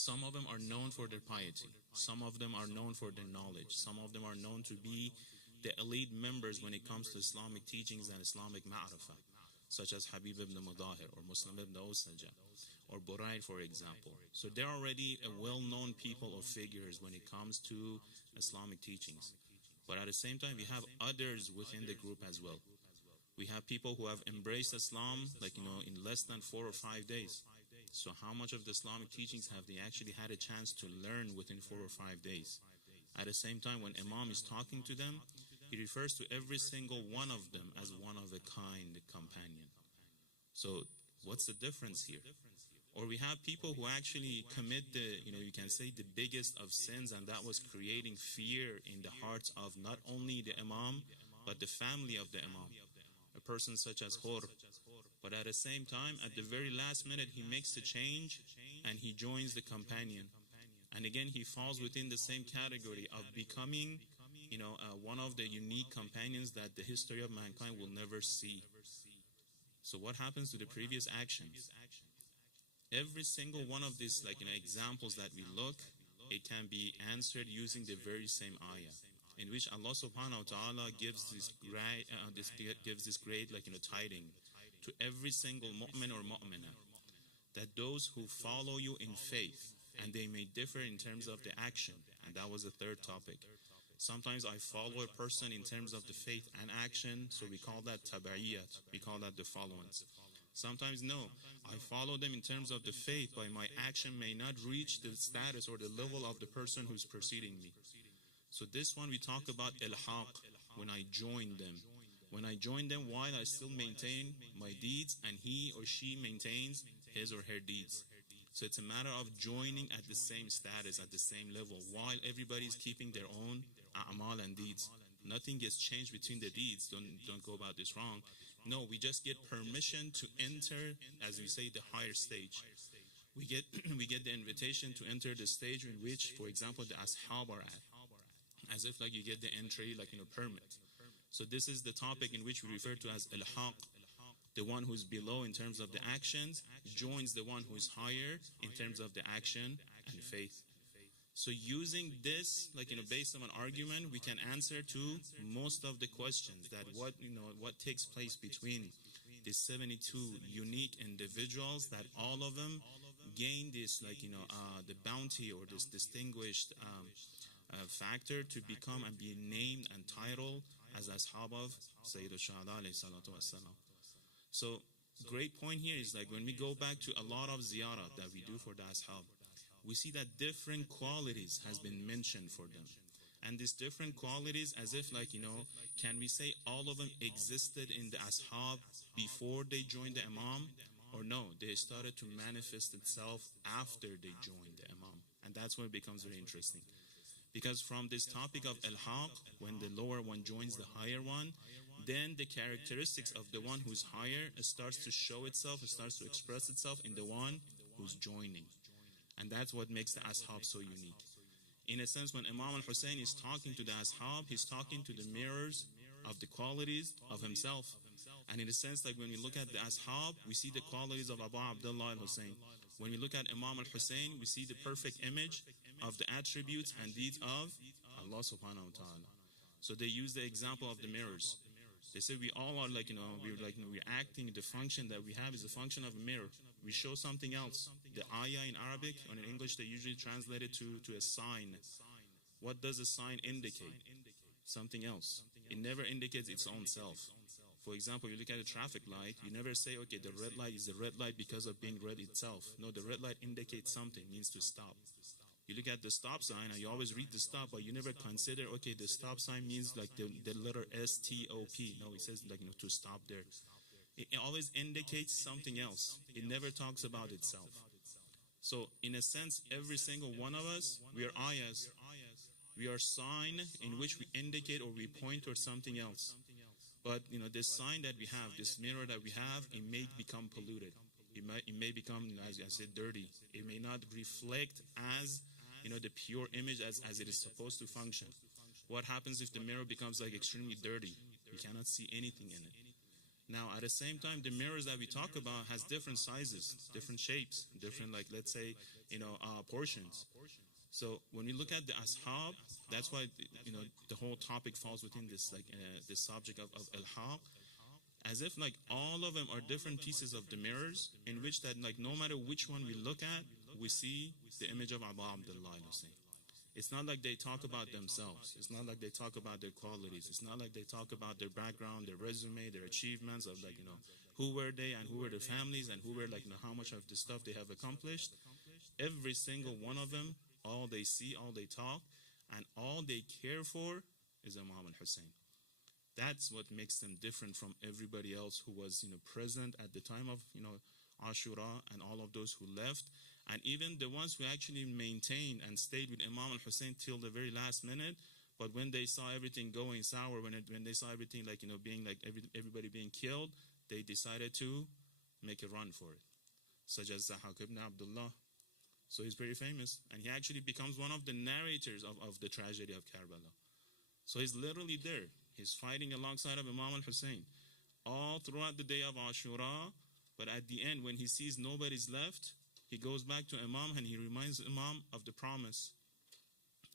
Some of them are known for their piety. Some of them are known for their knowledge. Some of them are known to be the elite members when it comes to Islamic teachings and Islamic ma'rifah, such as Habib ibn Mudahir or Muslim ibn Usaja or Burayd, for example. So they're already a well-known people or figures when it comes to Islamic teachings. But at the same time, we have others within the group as well. We have people who have embraced Islam, like, in less than 4 or 5 days. So how much of the Islamic teachings have they actually had a chance to learn within 4 or 5 days? At the same time, when Imam is talking to them, he refers to every single one of them as one of a kind companion. So what's the difference here? Or we have people who actually commit the, you can say the biggest of sins, and that was creating fear in the hearts of not only the Imam, but the family of the Imam. A person such as Khur. But at the same time, at the very last minute, he makes the change and he joins the companion. And again, he falls within the same category of becoming, one of the unique companions that the history of mankind will never see. So what happens to the previous actions? Every single one of these, examples that we look, it can be answered using the very same ayah, in which Allah subhanahu wa ta'ala gives this great, tiding to every single mu'min or mu'minah, that those who follow you in faith, and they may differ in terms of the action, and that was the third topic. Sometimes I follow a person in terms of the faith and action, so we call that tabaiyat, we call that the followance. Sometimes no, I follow them in terms of the faith, but my action may not reach the status or the level of the person who's preceding me. So this one we talk about ilhaq, when I join them. When I join them while I still maintain my deeds and he or she maintains his or her deeds. So it's a matter of joining at the same status, at the same level, while everybody's keeping their own a'mal and deeds. Nothing gets changed between the deeds, don't go about this wrong. No, we just get permission to enter, as we say, the higher stage. We get the invitation to enter the stage in which, for example, the ashab are at. As if you get the entry, permit. So this is the topic in which we refer to as ilhaq. The one who's below in terms of the actions joins the one who is higher in terms of the action and faith. So using this, based on an argument, we can answer to most of the questions that what takes place between these 72 unique individuals, that all of them gain this, the bounty or this distinguished factor to become and be named and titled as ashab of Sayyid al-Shuhada alayhi salatu wassalam. So great point here is when we go back to a lot of ziyarat that we do for the ashab, we see that different qualities has been mentioned for them. And these different qualities, as if can we say all of them existed in the ashab before they joined the Imam? Or no, they started to manifest itself after they joined the Imam. And that's when it becomes very interesting. Because from this topic of ilhaq, when the lower one joins the higher one, then the characteristics of the one who's higher starts to show itself, it starts to express itself in the one who's joining. And that's what makes the ashab so unique. In a sense, when Imam al-Hussein is talking to the ashab, he's talking to the mirrors of the qualities of himself. And in a sense, when we look at the ashab, we see the qualities of Abu Abdullah al-Hussein. When we look at Imam al-Hussein, we see the perfect image of the attributes and deeds of Allah subhanahu wa ta'ala. So they use the example of the mirrors. They say we all are we're acting, the function that we have is a function of a mirror. We show something else. The ayah in Arabic or in English, they usually translate it to a sign. What does a sign indicate? Something else. It never indicates its own self. For example, you look at a traffic light, you never say, okay, the red light is the red light because of being red itself. No, the red light indicates something, means to stop. You look at the stop sign and you always read the stop, but you never consider, okay, the stop sign means the letter S-T-O-P. No, it says to stop there. It always indicates something else. It never talks about itself. So in a sense, every single one of us, we are ayahs. We are sign in which we indicate or we point towards something else. But this sign that we have, this mirror that we have, it may become polluted. It may become, as I said, dirty. It may not reflect as the pure image as it is supposed to function. What happens if the mirror becomes extremely dirty? We cannot see anything in it. Now, at the same time, the mirrors that we talk about has different sizes, different shapes, different, like, let's say, portions. So when we look at the ashab, that's why, the whole topic falls within this, like, this subject of al-haq, as if, like, all of them are different pieces of the mirrors, in which that, like, no matter which one we look at, we see the image of Abu Abdullah al-Hussein. It's not like they talk about themselves. It's not like they talk about their qualities. It's not like they talk about their background, their resume, their achievements of, like, who were they and who were their families and who were, like, how much of the stuff they have accomplished. Every single one of them, all they see, all they talk, and all they care for is Imam al-Hussein. That's what makes them different from everybody else who was, present at the time of, Ashura, and all of those who left. And even the ones who actually maintained and stayed with Imam al-Hussein till the very last minute, but when they saw everything going sour, when they saw everything, like, being, like, everybody being killed, they decided to make a run for it. Such as Zahaq ibn Abdullah. So he's pretty famous. And he actually becomes one of the narrators of the tragedy of Karbala. So he's literally there. He's fighting alongside of Imam al-Hussein all throughout the day of Ashura. But at the end, when he sees nobody's left, he goes back to Imam and he reminds Imam of the promise.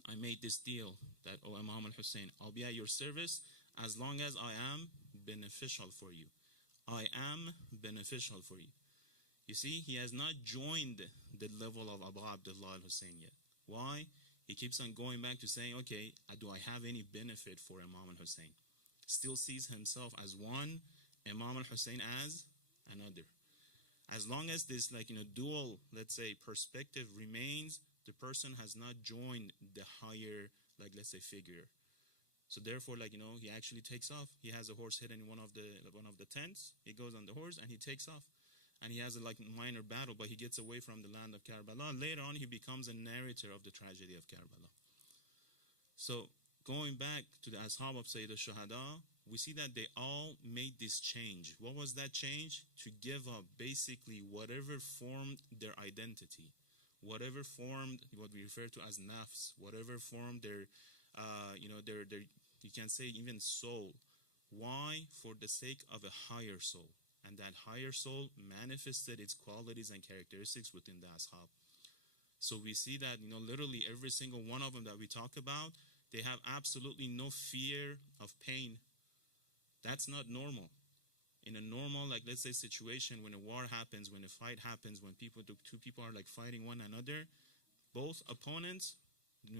I made this deal that, oh Imam al-Hussein, I'll be at your service as long as I am beneficial for you. I am beneficial for you. You see, he has not joined the level of Abu Abdullah al-Hussein yet. Why? He keeps on going back to saying, okay, do I have any benefit for Imam al-Hussein? Still sees himself as one, Imam al-Hussein as another. As long as this, like, dual, let's say, perspective remains, the person has not joined the higher, like, let's say, figure. So therefore, like, he actually takes off. He has a horse hidden in one of the tents. He goes on the horse and he takes off. And he has a, like, minor battle, but he gets away from the land of Karbala. Later on, he becomes a narrator of the tragedy of Karbala. So going back to the Ashab of Sayyid al-Shuhada, we see that they all made this change. What was that change? To give up basically whatever formed their identity, whatever formed what we refer to as nafs, whatever formed their, their, you can say even soul. Why? For the sake of a higher soul. And that higher soul manifested its qualities and characteristics within the Ashab. So we see that, literally every single one of them that we talk about, they have absolutely no fear of pain. That's not normal. In a normal, like, let's say, situation, when a war happens, when a fight happens, when two people are, like, fighting one another, both opponents,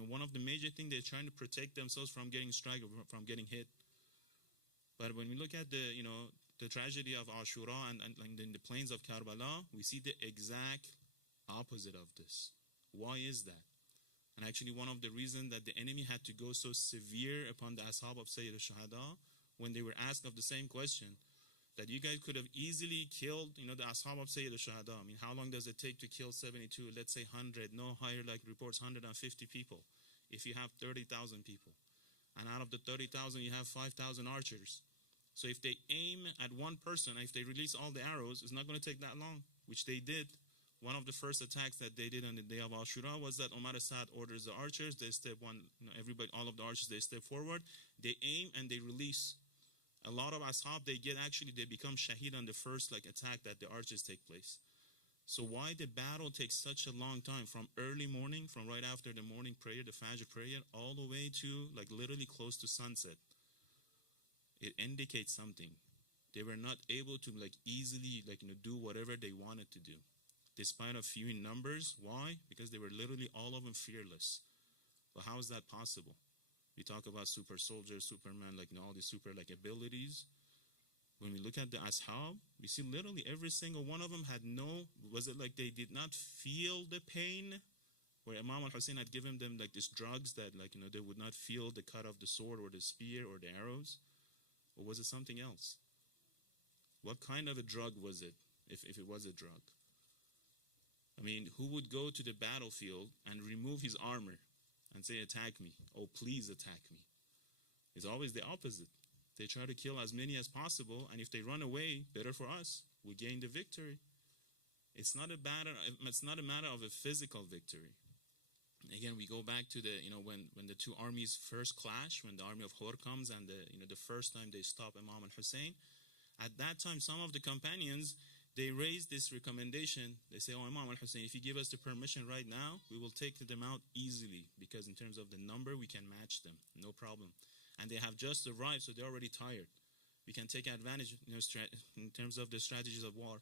one of the major things, they're trying to protect themselves from getting struck, from getting hit. But when we look at the tragedy of Ashura and in the plains of Karbala, we see the exact opposite of this. Why is that? And actually, one of the reasons that the enemy had to go so severe upon the Ashab of Sayyid al-Shuhada, when they were asked of the same question, that you guys could have easily killed, the Ashab of Sayyid al-Shuhada. I mean, how long does it take to kill 72, let's say 100, no higher, like, reports 150 people, if you have 30,000 people? And out of the 30,000, you have 5,000 archers. So if they aim at one person, if they release all the arrows, it's not going to take that long, which they did. One of the first attacks that they did on the day of Ashura was that Umar Assad orders the archers, they step one, all of the archers, they step forward, they aim and they release. A lot of ashab, they become shaheed on the first, like, attack that the archers take place. So why the battle takes such a long time, from early morning, from right after the morning prayer, the Fajr prayer, all the way to, like, literally close to sunset? It indicates something. They were not able to, like, easily, like, do whatever they wanted to do, despite of few in numbers. Why? Because they were literally all of them fearless. But how is that possible? We talk about super soldiers, Superman, like, all these super, like, abilities. When we look at the Ashab, we see literally every single one of them had was it like they did not feel the pain? Where Imam al-Hussein had given them, like, these drugs that, like, they would not feel the cut of the sword or the spear or the arrows? Or was it something else? What kind of a drug was it, if it was a drug? I mean, who would go to the battlefield and remove his armor and say, attack me? Oh, please attack me. It's always the opposite. They try to kill as many as possible, and if they run away, better for us. We gain the victory. It's not a matter of a physical victory. Again, we go back to the, when the two armies first clash, when the army of Hur comes and the first time they stop Imam al-Hussein, At that time, some of the companions, they raised this recommendation. They say, oh, Imam al-Hussein, if you give us the permission right now, we will take them out easily, because in terms of the number, we can match them, no problem. And they have just arrived, so they're already tired. We can take advantage, in terms of the strategies of war.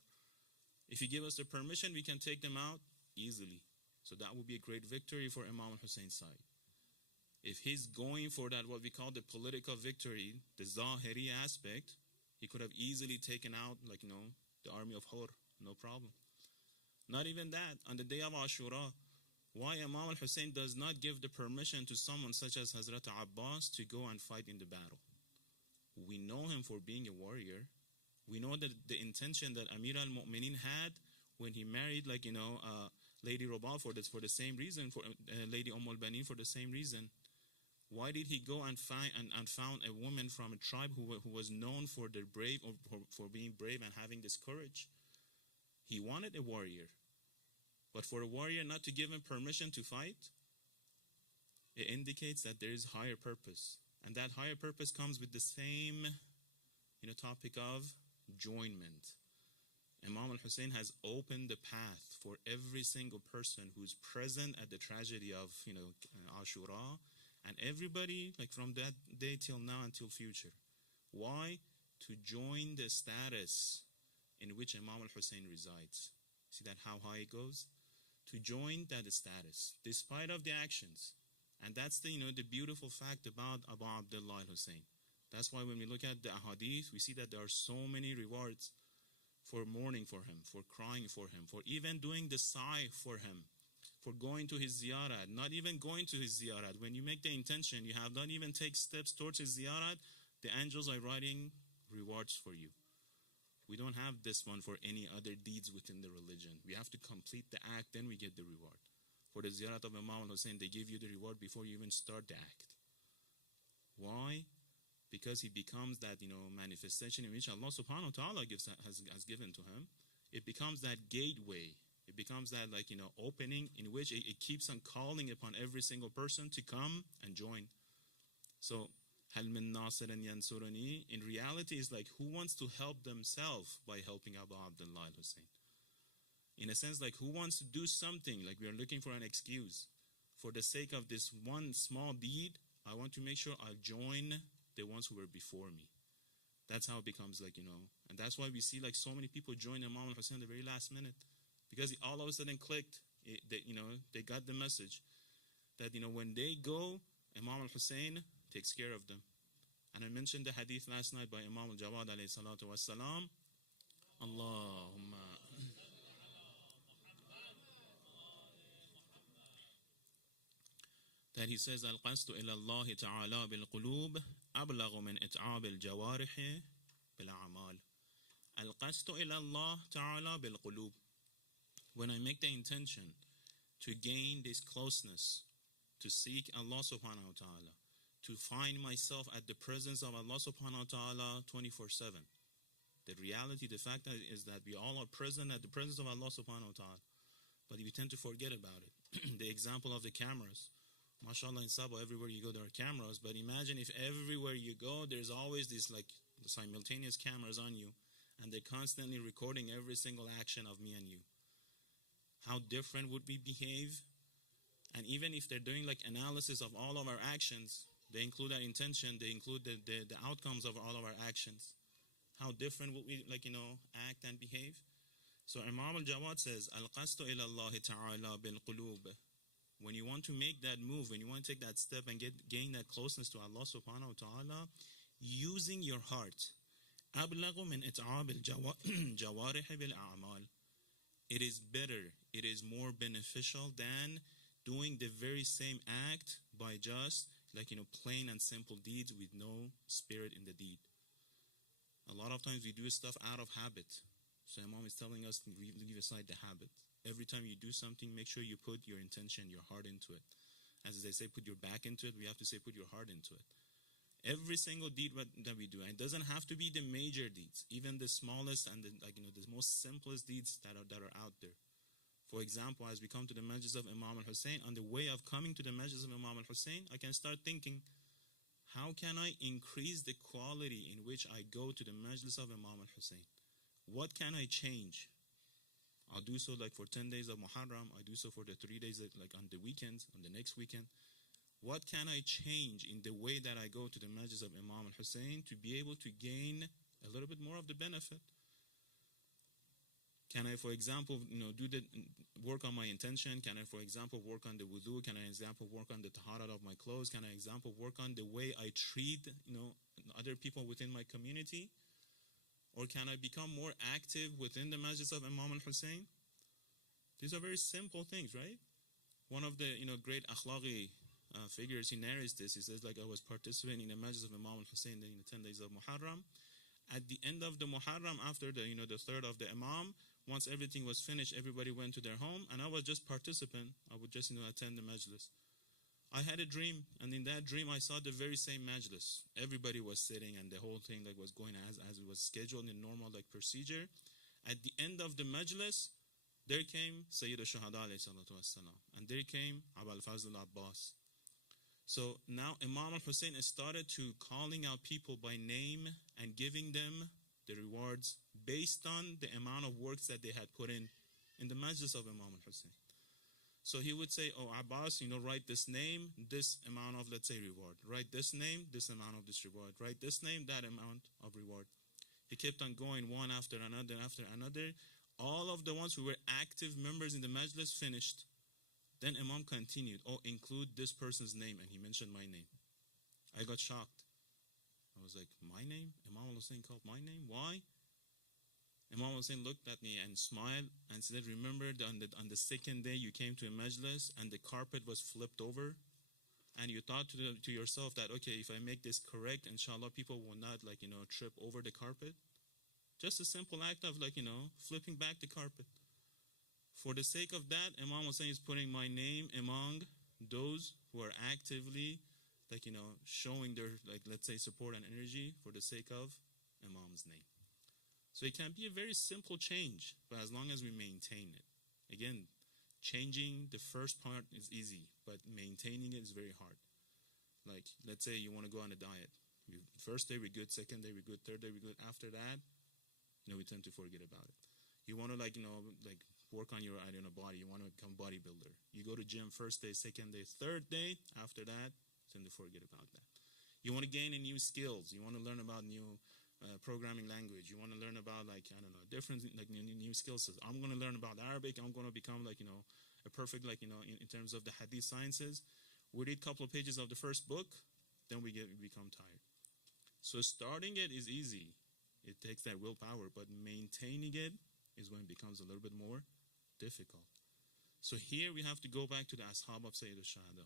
If you give us the permission, we can take them out easily. So that would be a great victory for Imam al-Hussein's side. If he's going for that, what we call the political victory, the Zahiri aspect, he could have easily taken out, the army of Hur, no problem. Not even that, on the day of Ashura, why Imam al-Hussein does not give the permission to someone such as Hazrat Abbas to go and fight in the battle? We know him for being a warrior. We know that the intention that Amir al-Mu'mineen had when he married, Lady Rabah for the same reason, for Lady al-Banin for the same reason. Why did he go and found a woman from a tribe who was known for their for being brave and having this courage? He wanted a warrior. But for a warrior not to give him permission to fight, it indicates that there is higher purpose. And that higher purpose comes with the same topic of joinment. Imam al-Hussein has opened the path for every single person who's present at the tragedy of Ashura, and everybody from that day till now until future. Why? To join the status in which Imam al-Hussein resides. See that how high it goes? To join that status, despite of the actions. And that's the beautiful fact about Abu Abdullah al-Hussein. That's why when we look at the ahadith, we see that there are so many rewards for mourning for him, for crying for him, for even doing the sa'i for him, for going to his ziyarat, not even going to his ziyarat. When you make the intention, you have not even take steps towards his ziyarat, the angels are writing rewards for you. We don't have this one for any other deeds within the religion. We have to complete the act, then we get the reward. For the ziyarat of Imam al-Hussein, they give you the reward before you even start the act. Why? Because he becomes that, manifestation in which Allah subhanahu wa ta'ala has given to him. It becomes that gateway. It becomes that, opening in which it keeps on calling upon every single person to come and join. So, هَلْ مِن نَاصِرٍ يَنْصُرُنِي, in reality, is who wants to help themselves by helping Abu Abdullah al-Hussein? In a sense, who wants to do something, we are looking for an excuse. For the sake of this one small deed, I want to make sure I join the ones who were before me. That's how it becomes and that's why we see so many people join Imam al-Hussein at the very last minute. Because he all of a sudden clicked, they got the message that, when they go, Imam al-Hussein takes care of them. And I mentioned the hadith last night by Imam al-Jawad alayhi salatu wassalam. Allahumma. That he says, Al-Qastu ila Allah ta'ala bil-qulub ablagu min it'ab al-jawarihi bil-a'mal. Al-Qastu ila Allah ta'ala bil-qulub. When I make the intention to gain this closeness, to seek Allah subhanahu wa ta'ala, to find myself at the presence of Allah subhanahu wa ta'ala 24/7. The reality, the fact is that we all are present at the presence of Allah subhanahu wa ta'ala, but we tend to forget about it. The example of the cameras. MashaAllah, in SABA, everywhere you go, there are cameras, but imagine if everywhere you go, there's always these simultaneous cameras on you, and they're constantly recording every single action of me and you. How different would we behave? And even if they're doing analysis of all of our actions, they include our intention, they include the outcomes of all of our actions. How different would we act and behave? So Imam al-Jawad says, Al-Qastu ila Allah ta'ala bil-qulub. When you want to make that move, when you want to take that step and gain that closeness to Allah subhanahu wa ta'ala, using your heart. أَبْلَغُ مِنْ إِتْعَابِ الْجَوَارِحِ بِالْأَعْمَالِ. It is better, it is more beneficial than doing the very same act by just plain and simple deeds with no spirit in the deed. A lot of times we do stuff out of habit. So Imam is telling us to leave aside the habit. Every time you do something, make sure you put your intention, your heart into it. As they say, put your back into it, we have to say put your heart into it. Every single deed that we do, and it doesn't have to be the major deeds, even the smallest and the most simplest deeds that are out there. For example, as we come to the majlis of Imam al-Hussein, on the way of coming to the majlis of Imam al-Hussein, I can start thinking, how can I increase the quality in which I go to the majlis of Imam al-Hussein? What can I change? I'll do so like for 10 days of Muharram. I do so for the 3 days like on the weekends, on the next weekend. What can I change in the way that I go to the majlis of Imam al-Hussein to be able to gain a little bit more of the benefit? Can I, for example, do the work on my intention? Can I, for example, work on the wudu? Can I, for example, work on the taharat of my clothes? Can I, for example, work on the way I treat, other people within my community? Or can I become more active within the majlis of Imam al-Hussein? These are very simple things, right? One of the, great akhlaqi figures, he narrates this. He says, like, I was participating in the majlis of Imam al-Hussein in the 10 days of Muharram. At the end of the Muharram, after the, the third of the Imam, once everything was finished, everybody went to their home, and I was just participant. I would just, attend the majlis. I had a dream, and in that dream, I saw the very same majlis. Everybody was sitting, and the whole thing was going as it was scheduled in normal procedure. At the end of the majlis, there came Sayyid al-Shuhada alayhi salatu wassalam, and there came Abul Fazl Abbas. So now Imam al-Hussein started to calling out people by name and giving them the rewards based on the amount of works that they had put in the majlis of Imam al-Hussein. So he would say, oh, Abbas, write this name, this amount of, let's say, reward. Write this name, this amount of this reward. Write this name, that amount of reward. He kept on going one after another, after another. All of the ones who were active members in the majlis finished. Then Imam continued, oh, include this person's name, and he mentioned my name. I got shocked. I was like, my name? Imam al-Hussein called my name? Why? Imam al-Hussein looked at me and smiled and said, remember on the second day you came to a majlis and the carpet was flipped over? And you thought to yourself that, okay, if I make this correct, inshallah, people will not, trip over the carpet? Just a simple act of, flipping back the carpet. For the sake of that, Imam al-Hussein is putting my name among those who are actively, showing their, let's say, support and energy for the sake of Imam's name. So it can be a very simple change, but as long as we maintain it. Again, changing the first part is easy, but maintaining it is very hard. Like, let's say you want to go on a diet. First day we're good, second day we're good, third day we're good. After that, we tend to forget about it. You want to, work on your body. You want to become a bodybuilder. You go to gym first day, second day, third day. After that, tend to forget about that. You want to gain new skills. You want to learn about new programming language. You want to learn about, different, new skill sets. I'm going to learn about Arabic. I'm going to become, a perfect, in terms of the hadith sciences. We read a couple of pages of the first book, then we become tired. So starting it is easy. It takes that willpower, but maintaining it is when it becomes a little bit more difficult. So here we have to go back to the ashab of Sayyid al-Shuhada.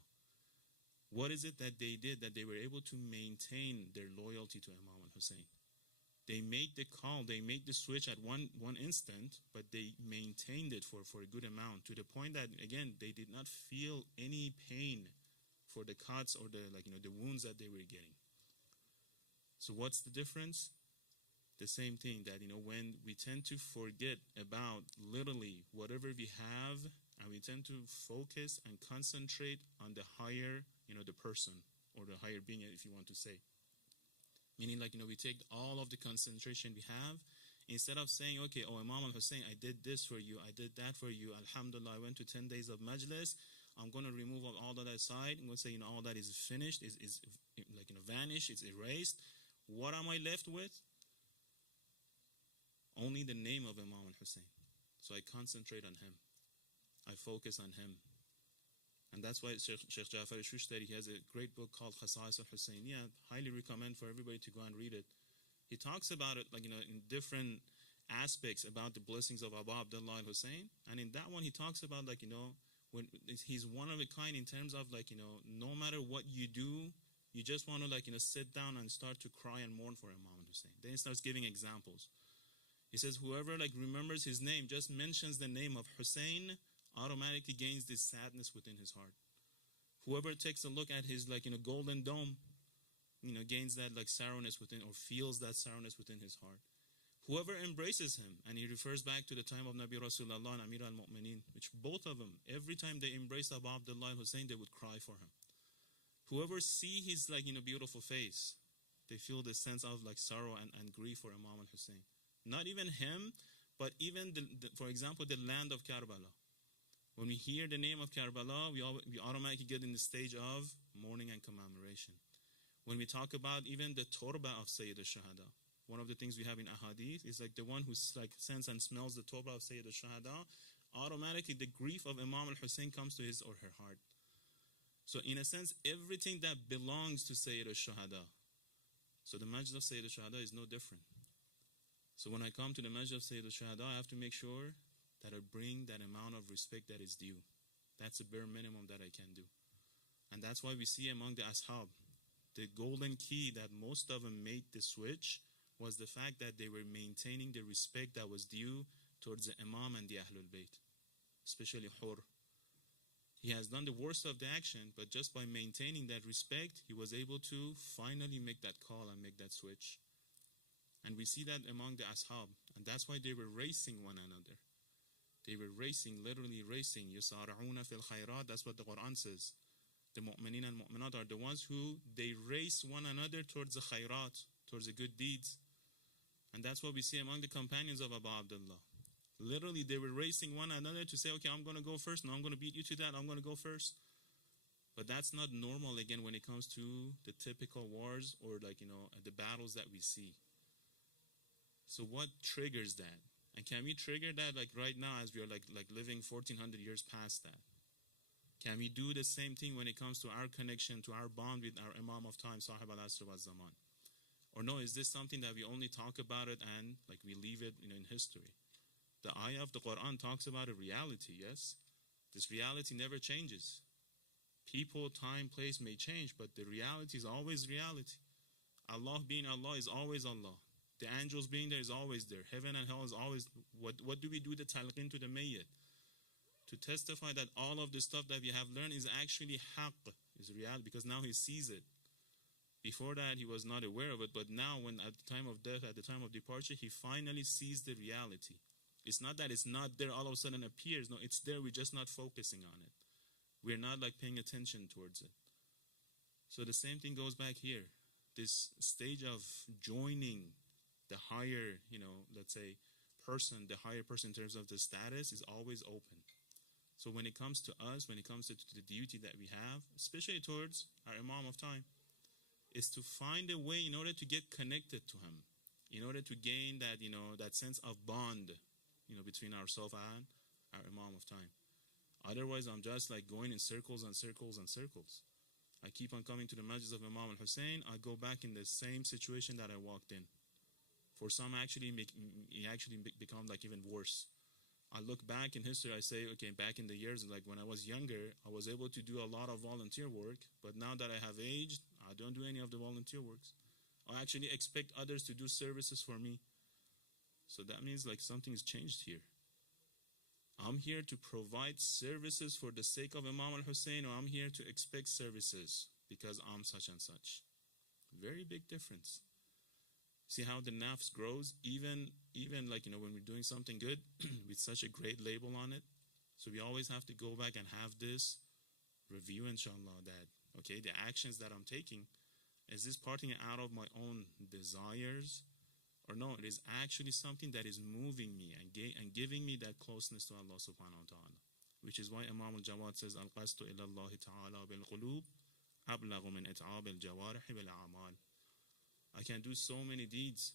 What is it that they did that they were able to maintain their loyalty to Imam al-Hussein? They made the call, they made the switch at one instant, but they maintained it for a good amount, to the point that, again, they did not feel any pain for the cuts or the wounds that they were getting. So what's the difference? The same thing, that when we tend to forget about literally whatever we have, and we tend to focus and concentrate on the higher, the person, or the higher being, if you want to say. Meaning, we take all of the concentration we have, instead of saying, okay, oh, Imam al-Hussein, I did this for you, I did that for you, alhamdulillah, I went to 10 days of majlis, I'm going to remove all that aside. I'm going to say, all that is finished, is vanished, it's erased. What am I left with? Only the name of Imam al-Hussein. So I concentrate on him. I focus on him. And that's why Sheikh Jafar al-Shushtari, he has a great book called Khasa'is al-Husayniyah. Highly recommend for everybody to go and read it. He talks about it, in different aspects about the blessings of Abu Abdullah al-Hussein. And in that one, he talks about, when he's one of a kind in terms of, no matter what you do, you just want to, sit down and start to cry and mourn for Imam al-Hussein. Then he starts giving examples. He says, whoever remembers his name, just mentions the name of Hussein, automatically gains this sadness within his heart. Whoever takes a look at his golden dome, gains that sourness within, or feels that sourness within his heart. Whoever embraces him, and he refers back to the time of Nabi Rasulullah and Amir al-Mu'mineen, which both of them, every time they embraced Abu Abdullah al-Hussein, they would cry for him. Whoever see his beautiful face, they feel this sense of sorrow and grief for Imam al-Hussein. Not even him, but even, for example, the land of Karbala. When we hear the name of Karbala, we automatically get in the stage of mourning and commemoration. When we talk about even the turba of Sayyid al-Shuhada, one of the things we have in ahadith is the one who senses and smells the turba of Sayyid al-Shuhada, automatically the grief of Imam al-Hussein comes to his or her heart. So in a sense, everything that belongs to Sayyid al-Shuhada, so the Masjid of Sayyid al-Shuhada is no different. So when I come to the Masjid of Sayyid al-Shuhada, I have to make sure that I bring that amount of respect that is due. That's the bare minimum that I can do. And that's why we see among the ashab, the golden key that most of them made the switch was the fact that they were maintaining the respect that was due towards the Imam and the Ahlul Bayt, especially Hur. He has done the worst of the action, but just by maintaining that respect, he was able to finally make that call and make that switch. And we see that among the ashab, and that's why they were racing one another. They were racing, literally racing. يُسَارِعُونَ فِي الْخَيْرَاتِ. That's what the Quran says. The mu'mineen and mu'minat are the ones who, they race one another towards the khairat, towards the good deeds. And that's what we see among the companions of Abu Abdullah. Literally, they were racing one another to say, okay, I'm going to go first. No, I'm going to beat you to that. I'm going to go first. But that's not normal, again, when it comes to the typical wars or the battles that we see. So what triggers that? And can we trigger that right now as we are living 1400 years past that? Can we do the same thing when it comes to our connection, to our bond with our Imam of time, Sahib al-Asr wa Zaman? Or no, is this something that we only talk about it and we leave it in history? The ayah of the Quran talks about a reality, yes? This reality never changes. People, time, place may change, but the reality is always reality. Allah being Allah is always Allah. The angels being there is always there. Heaven and hell is always. What do we do the talqin to the mayyit? To testify that all of the stuff that we have learned is actually haqq, is reality, because now he sees it. Before that, he was not aware of it, but now when at the time of death, at the time of departure, he finally sees the reality. It's not that it's not there all of a sudden appears. No, it's there, we're just not focusing on it. We're not paying attention towards it. So the same thing goes back here. This stage of joining the higher, let's say, person, the higher person in terms of the status is always open. So when it comes to us, when it comes to the duty that we have, especially towards our Imam of time, is to find a way in order to get connected to him, in order to gain that, that sense of bond, between ourselves and our Imam of time. Otherwise, I'm just going in circles and circles and circles. I keep on coming to the Masjid of Imam al-Hussein, I go back in the same situation that I walked in. For some, it actually become even worse. I look back in history, I say, okay, back in the years, when I was younger, I was able to do a lot of volunteer work, but now that I have aged, I don't do any of the volunteer works. I actually expect others to do services for me. So that means something has changed here. I'm here to provide services for the sake of Imam al-Hussein, or I'm here to expect services because I'm such and such. Very big difference. See how the nafs grows, even when we're doing something good with such a great label on it. So we always have to go back and have this review, inshallah, that, okay, the actions that I'm taking, is this parting out of my own desires? Or no, it is actually something that is moving me and giving me that closeness to Allah subhanahu wa ta'ala. Which is why Imam al-Jawad says, Al-Qastu ila Allah ta'ala bil-qulub ablagu min it'ab al-jawarih bil-a'mal. I can do so many deeds,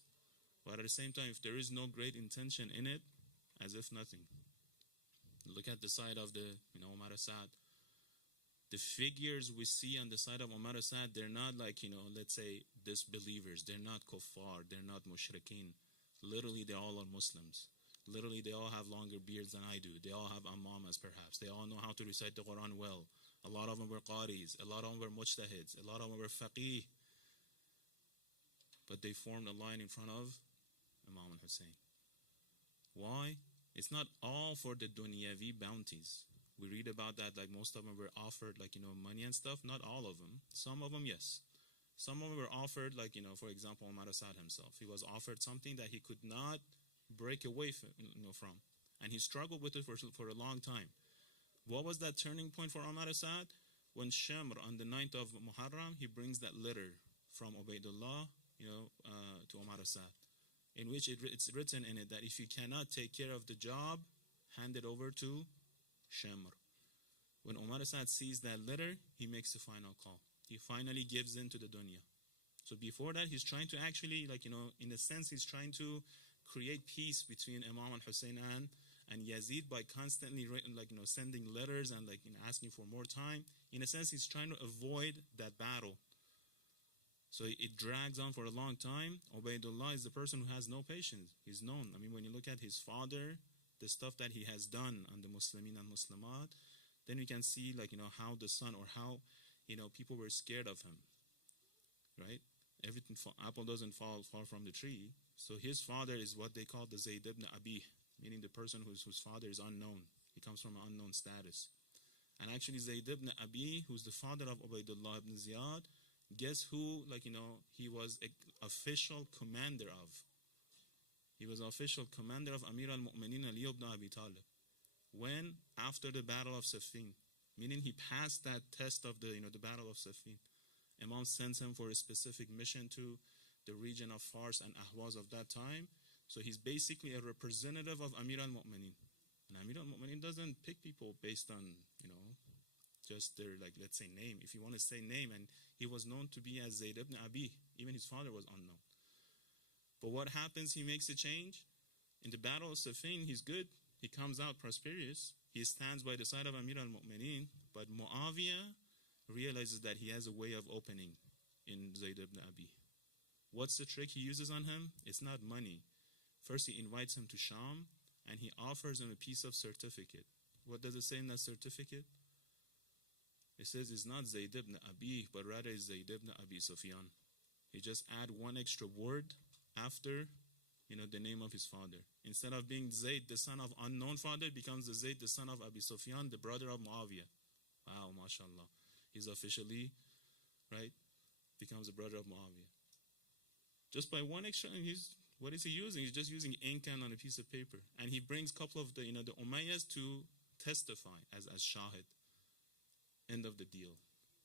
but at the same time, if there is no great intention in it, as if nothing. Look at the side of the, Umar Asad. The figures we see on the side of Umar Asad, they're not let's say, disbelievers. They're not kuffar. They're not mushrikeen. Literally, they all are Muslims. Literally, they all have longer beards than I do. They all have amamas, perhaps. They all know how to recite the Quran well. A lot of them were qaris. A lot of them were mujtahids. A lot of them were faqih. But they formed a line in front of Imam al-Hussein. Why? It's not all for the dunyavi bounties. We read about that, most of them were offered, money and stuff. Not all of them. Some of them, yes. Some of them were offered, for example, Umar Asad himself. He was offered something that he could not break away from. And he struggled with it for a long time. What was that turning point for Umar Asad? when Shamr on the 9th of Muharram, he brings that letter from Ubaidullah, to Omar Assad, in which it's written in it that if you cannot take care of the job, hand it over to Shamr. When Omar Assad sees that letter, he makes the final call. He finally gives in to the dunya. So before that, he's trying to actually, in a sense, he's trying to create peace between Imam al-Hussein and Yazid by constantly, sending letters and, asking for more time. In a sense, he's trying to avoid that battle. So it drags on for a long time. Ubaidullah is the person who has no patience. He's known. I mean, when you look at his father, the stuff that he has done on the Muslimin and Muslimat, then you can see, how the son or how, people were scared of him, right? Everything, apple doesn't fall from the tree. So his father is what they call the Zayd ibn Abi, meaning the person whose father is unknown. He comes from an unknown status. And actually Zayd ibn Abi, who's the father of Ubaidullah ibn Ziyad, guess who, he was official commander of? He was official commander of Amir al-Mu'mineen Ali ibn Abi Talib. When? After the Battle of Siffin. Meaning he passed that test of the Battle of Siffin. Imam sends him for a specific mission to the region of Fars and Ahwaz of that time. So he's basically a representative of Amir al-Mu'mineen. And Amir al-Mu'mineen doesn't pick people based on, just their, let's say, name. If you want to say name, and he was known to be as Zayd ibn Abi. Even his father was unknown. But what happens? He makes a change. In the Battle of Siffin, he's good. He comes out prosperous. He stands by the side of Amir al-Mu'mineen. But Muawiyah realizes that he has a way of opening in Zayd ibn Abi. What's the trick he uses on him? It's not money. First, he invites him to Sham, and he offers him a piece of certificate. What does it say in that certificate? It says it's not Zayd ibn Abi, but rather it's Zayd ibn Abi Sufyan. He just add one extra word after, the name of his father. Instead of being Zayd, the son of unknown father, becomes the Zayd, the son of Abi Sufyan, the brother of Muawiyah. Wow, mashallah. He's officially, becomes the brother of Muawiyah. Just by one extra, what is he using? He's just using ink and on a piece of paper. And he brings a couple of the Umayyads to testify as shahid. End of the deal.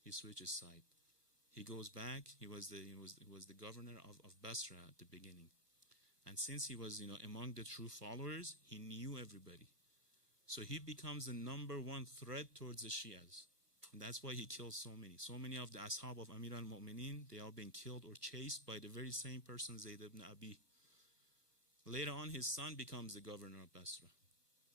He switches side. He goes back. He was the governor of Basra at the beginning. And since he was, among the true followers, he knew everybody. So he becomes the number one threat towards the Shias. And that's why he kills so many. So many of the ashab of Amir al-Mu'mineen, they are being killed or chased by the very same person, Zayd ibn Abi. Later on, his son becomes the governor of Basra.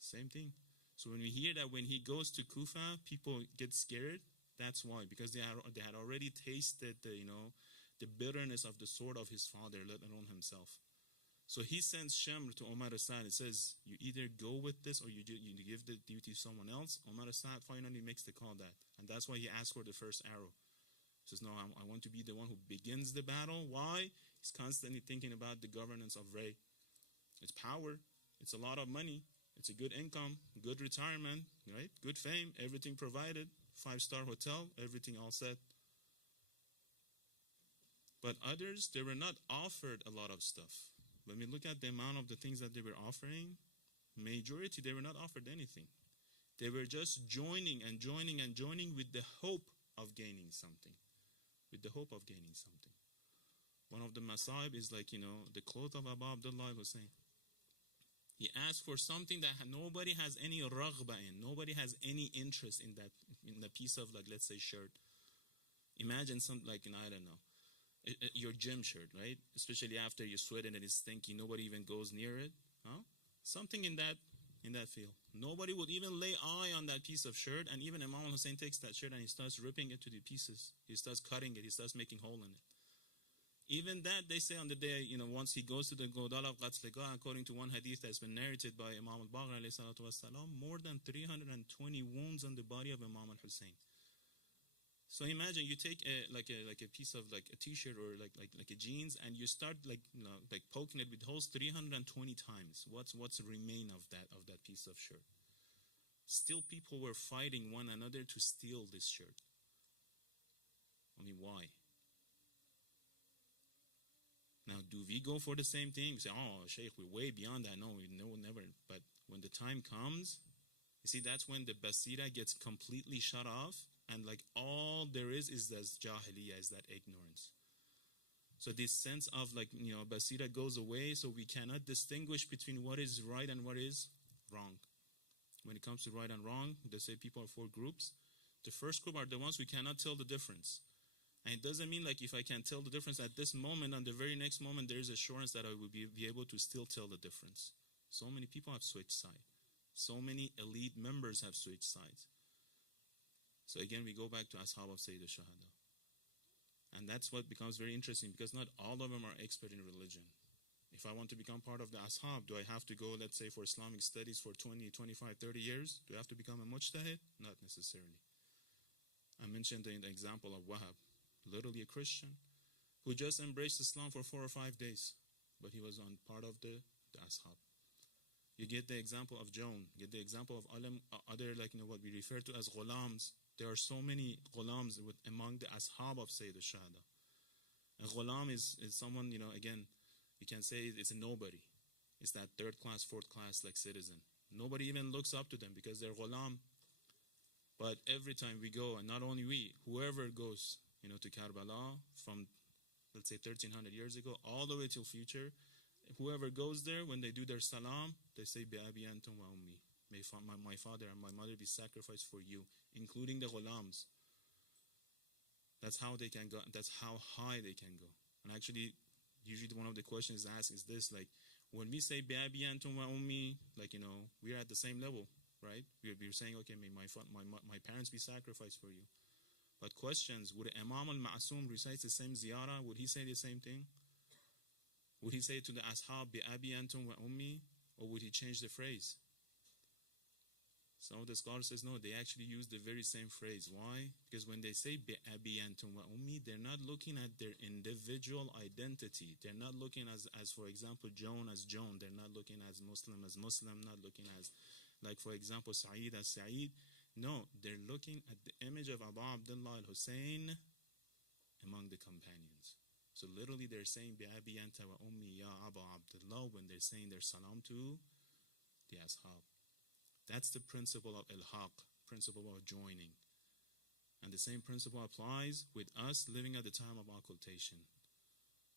Same thing. So when we hear that when he goes to Kufa, people get scared, that's why. Because they had already tasted the bitterness of the sword of his father, let alone himself. So he sends Shamr to Omar Assad. It says, you either go with this or you give the duty to someone else. Omar Assad finally makes the call that. And that's why he asks for the first arrow. He says, no, I want to be the one who begins the battle. Why? He's constantly thinking about the governance of Ray. It's power. It's a lot of money. It's a good income, good retirement, right? Good fame, everything provided. 5-star hotel, everything all set. But others, they were not offered a lot of stuff. When we look at the amount of the things that they were offering, majority, they were not offered anything. They were just joining and joining and joining with the hope of gaining something. With the hope of gaining something. One of the masaib is the cloth of Abu Abdullah Hussein. He asked for something that nobody has any raghba in. Nobody has any interest in the piece of, let's say, shirt. Imagine something I don't know. Your gym shirt, right? Especially after you sweat and it's stinky, nobody even goes near it. Huh? Something in that field. Nobody would even lay eye on that piece of shirt, and even Imam Hussein takes that shirt and he starts ripping it to the pieces. He starts cutting it. He starts making hole in it. Even that, they say on the day, once he goes to the Godal of Qatzlegah, according to one hadith that's been narrated by Imam al-Baghr, more than 320 wounds on the body of Imam al-Hussein. So imagine you take a piece of a t-shirt or like a jeans, and you start poking it with holes 320 times. What's remain of that piece of shirt? Still, people were fighting one another to steal this shirt. I mean, why? Now, do we go for the same thing? We say, oh, Shaykh, we're way beyond that. No, we never. But when the time comes, You see, that's when the basira gets completely shut off, and like all there is that jahiliyyah, is that ignorance. So this sense of like, basira goes away, so we cannot distinguish between what is right and what is wrong. When it comes to right and wrong, they say people are 4 groups. The first group are the ones who cannot tell the difference. And it doesn't mean like if I can tell the difference at this moment, on the very next moment, there is assurance that I will be able to still tell the difference. So many people have switched sides. So many elite members have switched sides. So again, we go back to Ashab of Sayyid al-Shahada. And that's what becomes very interesting, because not all of them are expert in religion. If I want to become part of the Ashab, do I have to go, let's say, for Islamic studies for 20, 25, 30 years? Do I have to become a mujtahid? Not necessarily. I mentioned the example of Wahab, literally a Christian, who just embraced Islam for 4 or 5 days, but he was on part of the Ashab. You get the example of Joan, you get the example of other, like, what we refer to as ghulams. There are so many ghulams among the Ashab of Sayyid al-Shahada. A ghulam is someone, again, you can say it's a nobody. It's that 3rd class, 4th class, like, citizen. Nobody even looks up to them because they're ghulam. But every time we go, and not only we, whoever goes, to Karbala from, let's say, 1300 years ago, all the way till future, whoever goes there, when they do their salam, they say, Bi'abi antum wa ummi. May my father and my mother be sacrificed for you, including the ghulams. That's how they can go. That's how high they can go. And actually, usually one of the questions asked is this, like, when we say Bi'abi antum wa ummi, like, we are at the same level, right? We're saying, okay, may my parents be sacrificed for you. But questions, would Imam al-Ma'asum recite the same ziyarah? Would he say the same thing? Would he say to the ashab, Bi'abi antum wa ummi? Or would he change the phrase? Some of the scholars says no, they actually use the very same phrase. Why? Because when they say Bi'abi antum wa ummi, they're not looking at their individual identity. They're not looking as for example, Joan as Joan. They're not looking as Muslim, not looking as, like, for example, Sa'id as Sa'id. No, they're looking at the image of Abu Abdullah al-Hussein among the companions. So literally they're saying Bi'abi anta wa ummi ya Abu Abdullah when they're saying their salam to the ashab. That's the principle of ilhaq, principle of joining. And the same principle applies with us living at the time of occultation.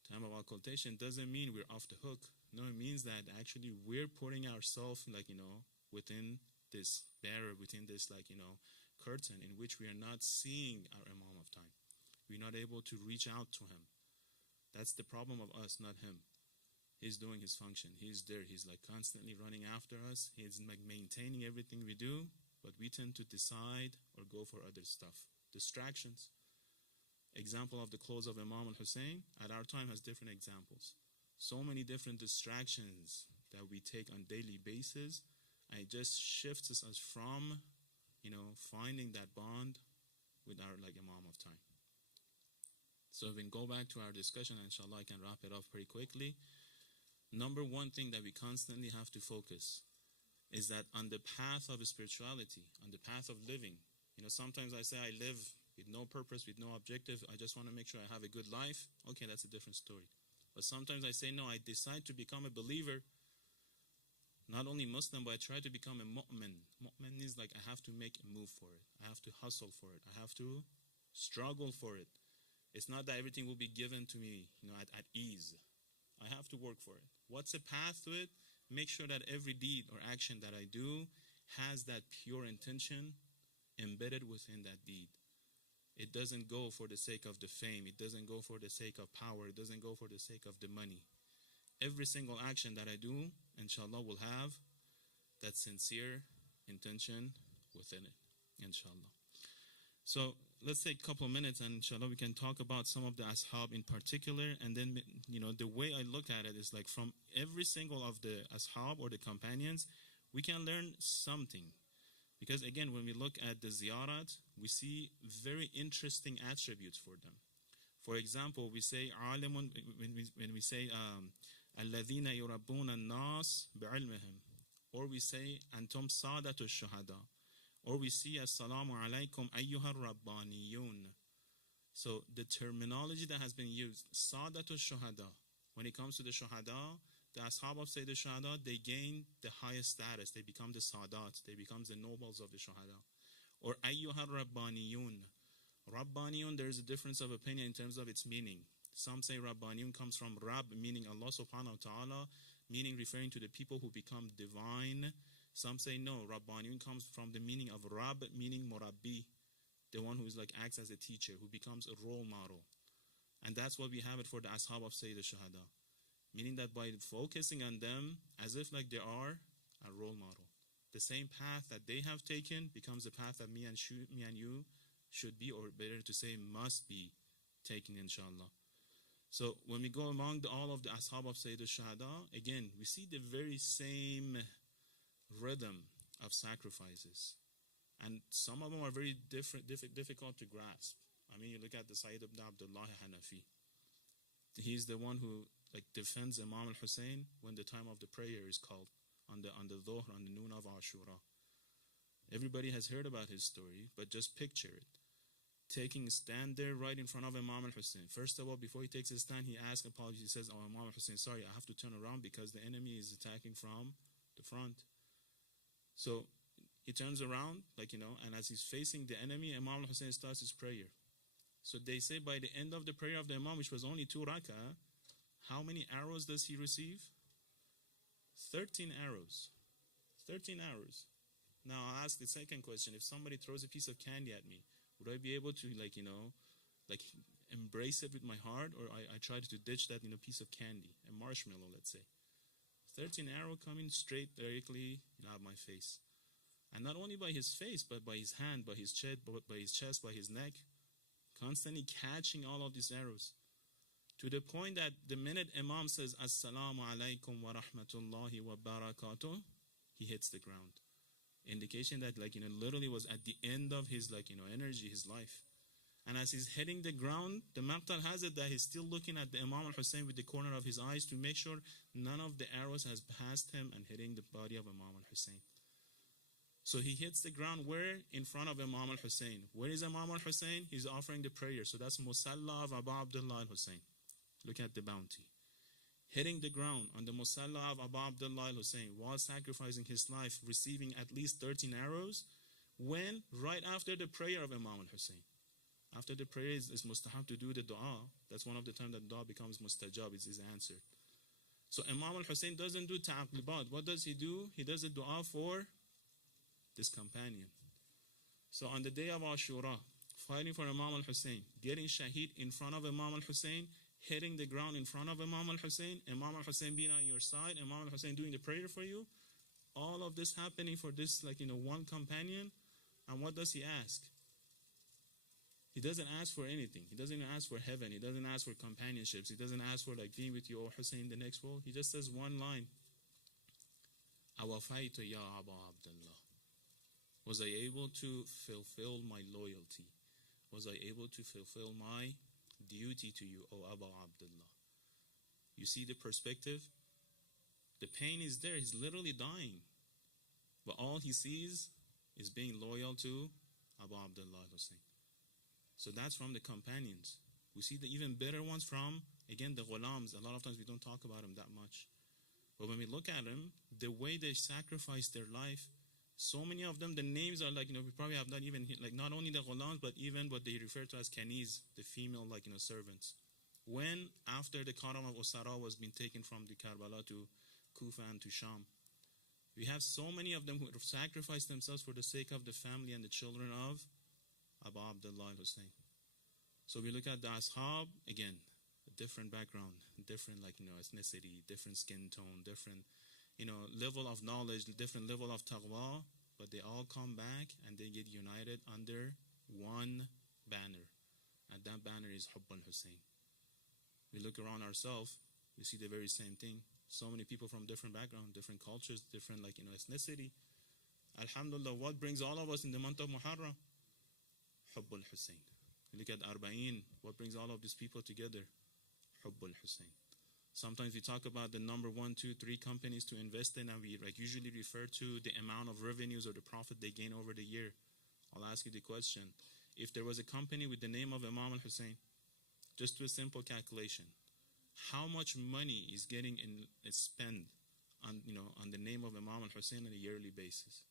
Time of occultation doesn't mean we're off the hook. No, it means that actually we're putting ourselves, like, within this barrier, within this, like, curtain in which we are not seeing our Imam of time. We're not able to reach out to him. That's the problem of us, not him. He's doing his function. He's there. He's like constantly running after us. He's like maintaining everything we do, but we tend to decide or go for other stuff. Distractions. Example of the clothes of Imam al-Hussein at our time has different examples. So many different distractions that we take on daily basis, and it just shifts us from, finding that bond with our, like, Imam of time. So we can go back to our discussion, and inshallah I can wrap it up pretty quickly. Number one thing that we constantly have to focus is that on the path of spirituality, on the path of living, sometimes I say I live with no purpose, with no objective, I just want to make sure I have a good life. Okay, that's a different story. But sometimes I say, no, I decide to become a believer, not only Muslim, but I try to become a mu'min. Mu'min is like I have to make a move for it. I have to hustle for it. I have to struggle for it. It's not that everything will be given to me, at ease. I have to work for it. What's the path to it? Make sure that every deed or action that I do has that pure intention embedded within that deed. It doesn't go for the sake of the fame. It doesn't go for the sake of power. It doesn't go for the sake of the money. Every single action that I do, inshallah, will have that sincere intention within it, inshallah. So let's take a couple of minutes, and inshallah we can talk about some of the ashab in particular. And then, the way I look at it is like from every single of the ashab or the companions, we can learn something. Because again, when we look at the ziyarat, we see very interesting attributes for them. For example, we say alimun, when we say alladhina yurabbuna an-nas bi'ilmihim, or we say antum sadatu ash-shuhada, or we see assalamu alaykum ayyuha rabbaniyun. So the terminology that has been used, sadatu ash-shuhada, when it comes to the shuhada, the Ashab of Sayyid al-Shuhada, they gain the highest status. They become the Sadat. They become the nobles of the Shuhada. Or Ayyuhar Rabbaniyun. Rabbaniyun, there is a difference of opinion in terms of its meaning. Some say Rabbaniyun comes from Rab, meaning Allah subhanahu wa ta'ala, meaning referring to the people who become divine. Some say no, Rabbaniyun comes from the meaning of Rab, meaning Murabbi, the one who is like acts as a teacher, who becomes a role model. And that's what we have it for the Ashab of Sayyid al-Shuhada. Meaning that by focusing on them as if like they are a role model, the same path that they have taken becomes the path that me and you should be, or better to say must be taken, inshallah. So when we go among all of the Ashab of Sayyid al-Shuhada, again, we see the very same rhythm of sacrifices. And some of them are very difficult to grasp. I mean, you look at the Sayyid ibn Abdullah Hanafi. He's the one who like defends Imam al-Hussein when the time of the prayer is called on the Dhuhr, on the noon of Ashura. Everybody has heard about his story, but just picture it. Taking a stand there right in front of Imam al-Hussein. First of all, before he takes his stand, he asks apologies. He says, "Oh, Imam al-Hussein, sorry, I have to turn around because the enemy is attacking from the front." So he turns around, and as he's facing the enemy, Imam al-Hussein starts his prayer. So they say by the end of the prayer of the Imam, which was only 2 rak'ah, how many arrows does he receive? 13 arrows. 13 arrows. Now I'll ask the second question. If somebody throws a piece of candy at me, would I be able to embrace it with my heart, or I try to ditch that piece of candy, a marshmallow, let's say? 13 arrow coming straight directly out of my face. And not only by his face, but by his hand, by his chest, by his neck, constantly catching all of these arrows. To the point that the minute Imam says, "Assalamu alaikum wa rahmatullahi wa barakatuh," he hits the ground. Indication that literally was at the end of his energy, his life. And as he's hitting the ground, the Maqtal has it that he's still looking at the Imam al-Hussein with the corner of his eyes to make sure none of the arrows has passed him and hitting the body of Imam al-Hussein. So he hits the ground where? In front of Imam al-Hussein. Where is Imam al-Hussein? He's offering the prayer. So that's Musalla of Abu Abdullah al-Hussein. Look at the bounty. Hitting the ground on the Musalla of Abu Abdullah al-Hussein while sacrificing his life, receiving at least 13 arrows, when? Right after the prayer of Imam al-Hussein. After the prayer is mustahab to do the dua. That's one of the times that dua becomes mustajab, it is answered. So Imam al-Hussein doesn't do ta'aqibat. What does he do? He does a dua for this companion. So on the day of Ashura, fighting for Imam al-Hussein, getting shaheed in front of Imam al-Hussein, hitting the ground in front of Imam al-Hussein, Imam al-Hussein being on your side, Imam al-Hussein doing the prayer for you, all of this happening for this one companion. And what does he ask? He doesn't ask for anything. He doesn't even ask for heaven. He doesn't ask for companionships. He doesn't ask for being with you, O Hussein, in the next world. He just says one line. Awafaitu ya Abu Abdullah. Was I able to fulfill my loyalty? Was I able to fulfill my duty to you, O Abu Abdullah? You see the perspective? The pain is there. He's literally dying. But all he sees is being loyal to Abu Abdullah Hussein. So that's from the companions. We see the even better ones from, again, the ghulams. A lot of times we don't talk about them that much. But when we look at them, the way they sacrifice their life, so many of them, the names are we probably have not even, not only the ghulams, but even what they refer to as kaniz, the female, servants. When, after the caravan of Usara was being taken from the Karbala to Kufa and to Sham, we have so many of them who have sacrificed themselves for the sake of the family and the children of Abu Abdullah Hussein. So we look at the Ashab, again, a different background, different ethnicity, different skin tone, different level of knowledge, different level of taqwa, but they all come back and they get united under one banner. And that banner is Hubb al-Hussein. We look around ourselves, we see the very same thing. So many people from different backgrounds, different cultures, different ethnicity. Alhamdulillah, what brings all of us in the month of Muharram? Hubb al-Hussein. We look at Arba'in, what brings all of these people together? Hubb al-Hussein. Sometimes we talk about the number 1, 2, 3 companies to invest in, and we usually refer to the amount of revenues or the profit they gain over the year. I'll ask you the question. If there was a company with the name of Imam al-Hussein, just do a simple calculation. how much money is getting spent on, on the name of Imam al-Hussein on a yearly basis.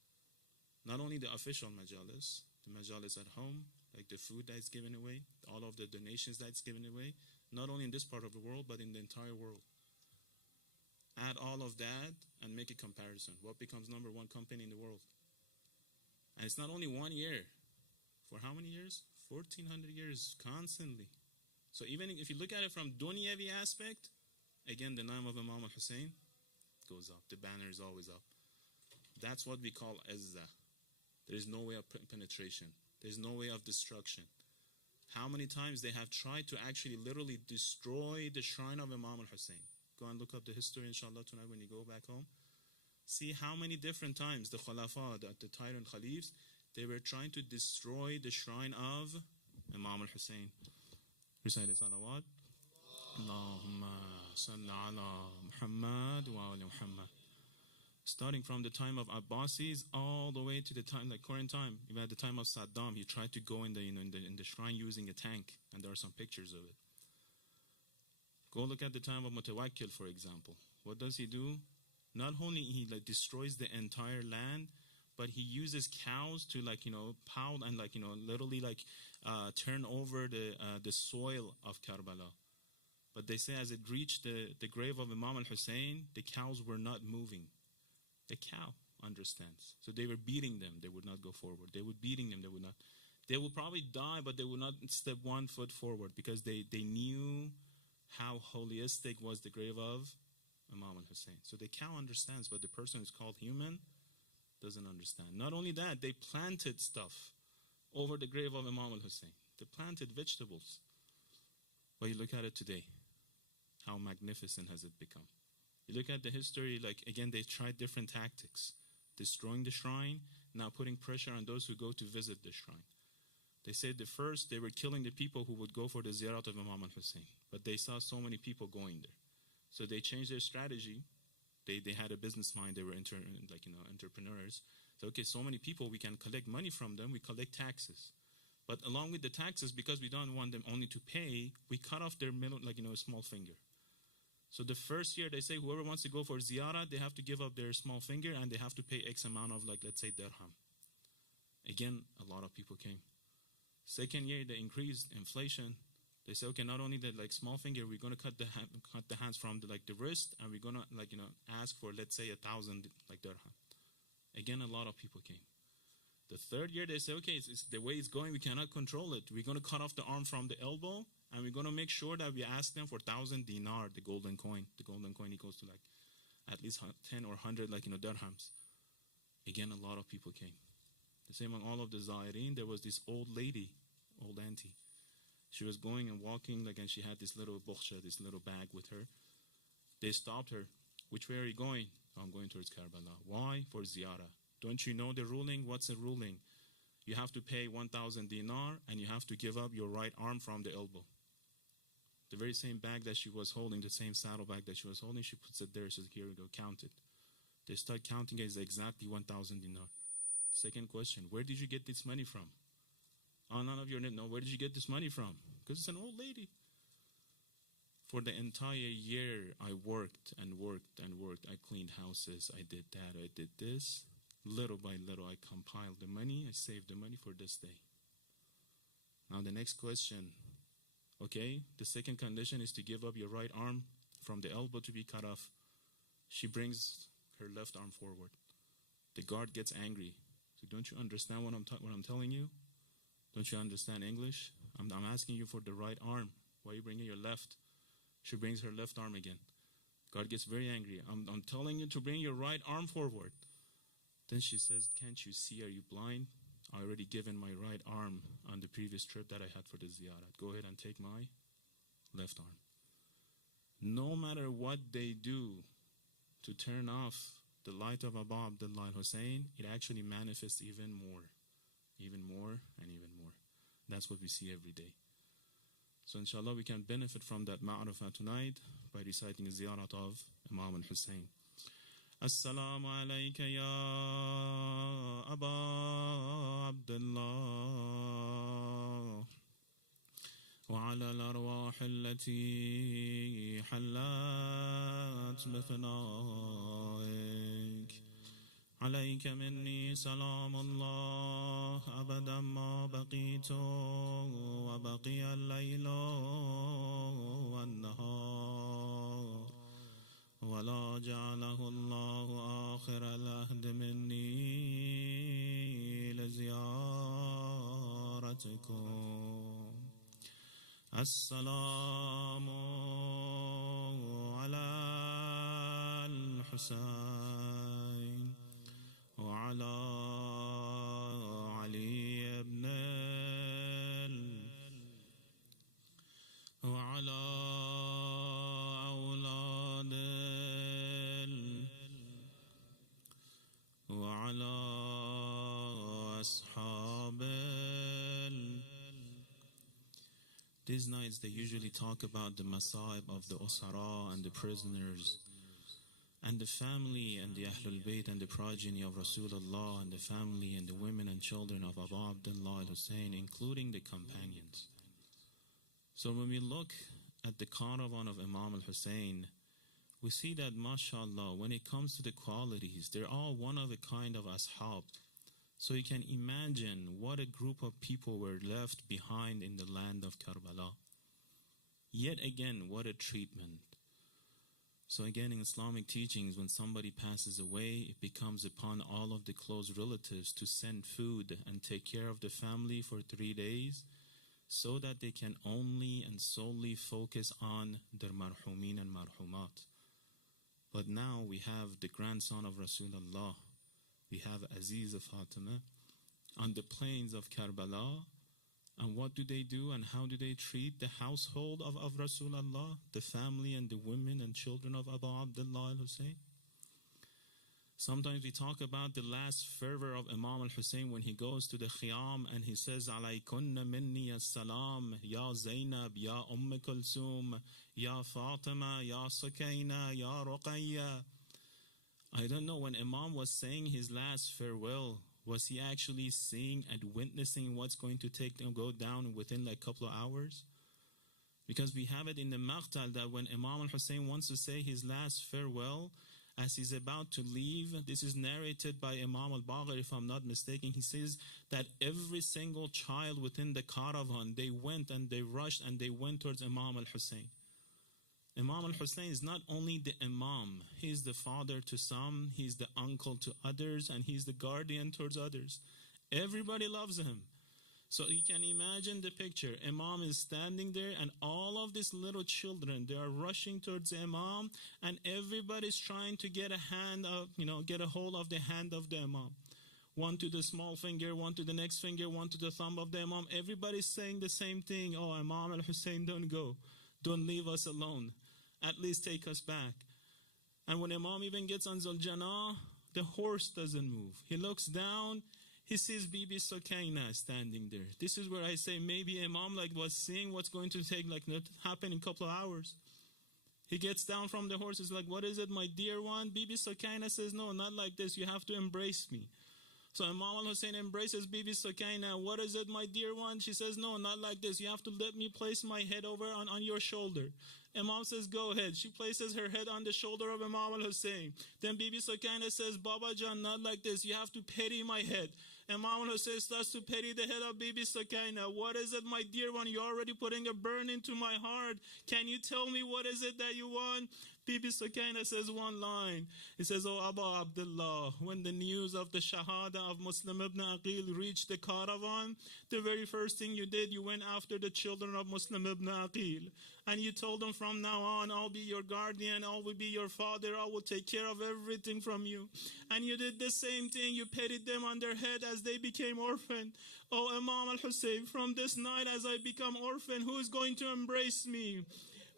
Not only the official majalis, the majalis at home, like the food that's given away, all of the donations that's given away, not only in this part of the world, but in the entire world. Add all of that and make a comparison. What becomes number one company in the world? And it's not only 1 year. For how many years? 1400 years, constantly. So even if you look at it from dunyavi aspect, again, the name of Imam al-Hussein goes up. The banner is always up. That's what we call izzah. There is no way of penetration. There's no way of destruction. How many times they have tried to actually literally destroy the shrine of Imam al-Hussein. Go and look up the history, inshallah, tonight when you go back home. See how many different times the Khulafa, the tyrant Khalifs, they were trying to destroy the shrine of Imam al-Hussein. Recite the salawat. Allahumma salli ala Muhammad wa ala Muhammad. Starting from the time of Abbasis all the way to the time, like current time, even at the time of Saddam, he tried to go in the shrine using a tank, and there are some pictures of it. Go look at the time of Mutawakkil, for example. What does he do? Not only he destroys the entire land, but he uses cows to pound and literally turn over the soil of Karbala. But they say as it reached the grave of Imam al-Hussein, the cows were not moving. The cow understands. So they were beating them. They would not go forward. They were beating them. They would probably die, but they would not step 1 foot forward because they knew how holistic was the grave of Imam al-Hussein. So the cow understands, but the person who's called human doesn't understand. Not only that, they planted stuff over the grave of Imam al-Hussein. They planted vegetables. But you look at it today, how magnificent has it become? You look at the history, again, they tried different tactics. Destroying the shrine, now putting pressure on those who go to visit the shrine. They said they were killing the people who would go for the ziyarat of Imam al-Hussein. But they saw so many people going there. So they changed their strategy. They had a business mind. They were entrepreneurs. So, okay, so many people, we can collect money from them. We collect taxes. But along with the taxes, because we don't want them only to pay, we cut off their middle, small finger. So the first year, they say whoever wants to go for ziyarah, they have to give up their small finger and they have to pay X amount of, let's say, dirham. Again, a lot of people came. Second year, they increased inflation. They say, okay, not only the small finger, we're going to cut the hands from the wrist, and we're going to ask for, let's say, 1,000 dirham. Again, a lot of people came. The third year, they say, okay, it's the way it's going, we cannot control it. We're going to cut off the arm from the elbow, and we're going to make sure that we ask them for 1,000 dinar, the golden coin. The golden coin equals to at least 10 or 100 dirhams. Again, a lot of people came. The same among all of the Zaireen, there was this old lady, old auntie. She was going and walking, and she had this little bokhsha, this little bag with her. They stopped her. Which way are you going? Oh, I'm going towards Karbala. Why? For ziyarah. Don't you know the ruling? What's the ruling? You have to pay 1,000 dinar, and you have to give up your right arm from the elbow. The very same bag that she was holding, the same saddlebag that she was holding, she puts it there. She says, here we go, count it. They start counting it. It's exactly 1,000 dinar. Second question, where did you get this money from? Oh, none of your no. Where did you get this money from? Because it's an old lady. For the entire year, I worked and worked and worked. I cleaned houses. I did that. I did this. Little by little, I compiled the money. I saved the money for this day. Now the next question. Okay, the second condition is to give up your right arm from the elbow to be cut off. She brings her left arm forward. The guard gets angry. So don't you understand what I'm telling you? Don't you understand English? I'm asking you for the right arm. Why are you bringing your left? She brings her left arm again. God gets very angry. I'm telling you to bring your right arm forward. Then she says, can't you see? Are you blind? I already given my right arm on the previous trip that I had for the ziyarat. Go ahead and take my left arm. No matter what they do to turn off the light of Abu Abdullah Hussein, it actually manifests even more and even more. That's what we see every day. So inshallah we can benefit from that ma'rifah tonight by reciting the ziyarat of Imam al-Hussein. Assalamu alayka ya Aba Abdullah wa ala al-arwah الروح التي حلت بفنائك عليك مني سلام الله أبدا ما بقيت وبقي الليل والنهار ولا جعله الله آخر العهد مني لزيارتكم. السلام على الحسين وعلى علي بن وعلى أولاد وعلى أصحاب. These nights they usually talk about the masaib of the usara and the prisoners and the family and the Ahlul Bayt and the progeny of Rasulullah and the family and the women and children of Abu Abdullah al-Hussein, including the companions. So when we look at the caravan of Imam al-Hussein, we see that mashallah, when it comes to the qualities, they're all one of a kind of ashab. So you can imagine what a group of people were left behind in the land of Karbala. Yet again, what a treatment. So again, in Islamic teachings, when somebody passes away, it becomes upon all of the close relatives to send food and take care of the family for 3 days so that they can only and solely focus on their marhumin and marhumat. But now we have the grandson of Rasulullah, we have Aziz Fatima on the plains of Karbala. And what do they do and how do they treat the household of Rasulullah, the family and the women and children of Abu Abdullah al-Hussein? Sometimes we talk about the last fervor of Imam al-Hussein when he goes to the Khiyam and he says, Alaykunna minni as-salam, Ya Zainab, Ya Kulsum, Ya Fatima, Ya Sukaina, Ya Ruqayya. I don't know, when Imam was saying his last farewell, was he actually seeing and witnessing what's going to go down within like a couple of hours? Because we have it in the Maqtal that when Imam al-Hussein wants to say his last farewell, as he's about to leave, this is narrated by Imam al-Baqir, if I'm not mistaken, he says that every single child within the caravan, they went and they rushed and they went towards Imam al-Hussein. Imam al-Hussein is not only the Imam, he's the father to some, he's the uncle to others, and he's the guardian towards others. Everybody loves him. So you can imagine the picture. Imam is standing there and all of these little children, they are rushing towards the Imam and everybody's trying to get a hold of the hand of the Imam. One to the small finger, one to the next finger, one to the thumb of the Imam. Everybody's saying the same thing. Oh, Imam al-Hussein, don't go. Don't leave us alone. At least take us back. And when Imam even gets on Zuljanah, the horse doesn't move. He looks down, he sees Bibi Sukaina standing there. This is where I say maybe Imam was seeing what's going to happen in a couple of hours. He gets down from the horse, he's like, what is it, my dear one? Bibi Sukaina says, no, not like this, you have to embrace me. So Imam al-Hussein embraces Bibi Sukaina. What is it, my dear one? She says, no, not like this. You have to let me place my head over on your shoulder. Imam says, go ahead. She places her head on the shoulder of Imam al-Hussein. Then Bibi Sukaina says, Baba Jan, not like this. You have to petty my head. Imam al-Hussein starts to petty the head of Bibi Sukaina. What is it, my dear one? You're already putting a burn into my heart. Can you tell me what is it that you want? Bibi Sukaina says one line. He says, oh, Abu Abdullah, when the news of the Shahada of Muslim ibn Aqil reached the caravan, the very first thing you did, you went after the children of Muslim ibn Aqil. And you told them, from now on, I'll be your guardian, I will be your father, I will take care of everything from you. And you did the same thing, you petted them on their head as they became orphaned. Oh, Imam al-Hussein, from this night as I become orphan, who is going to embrace me?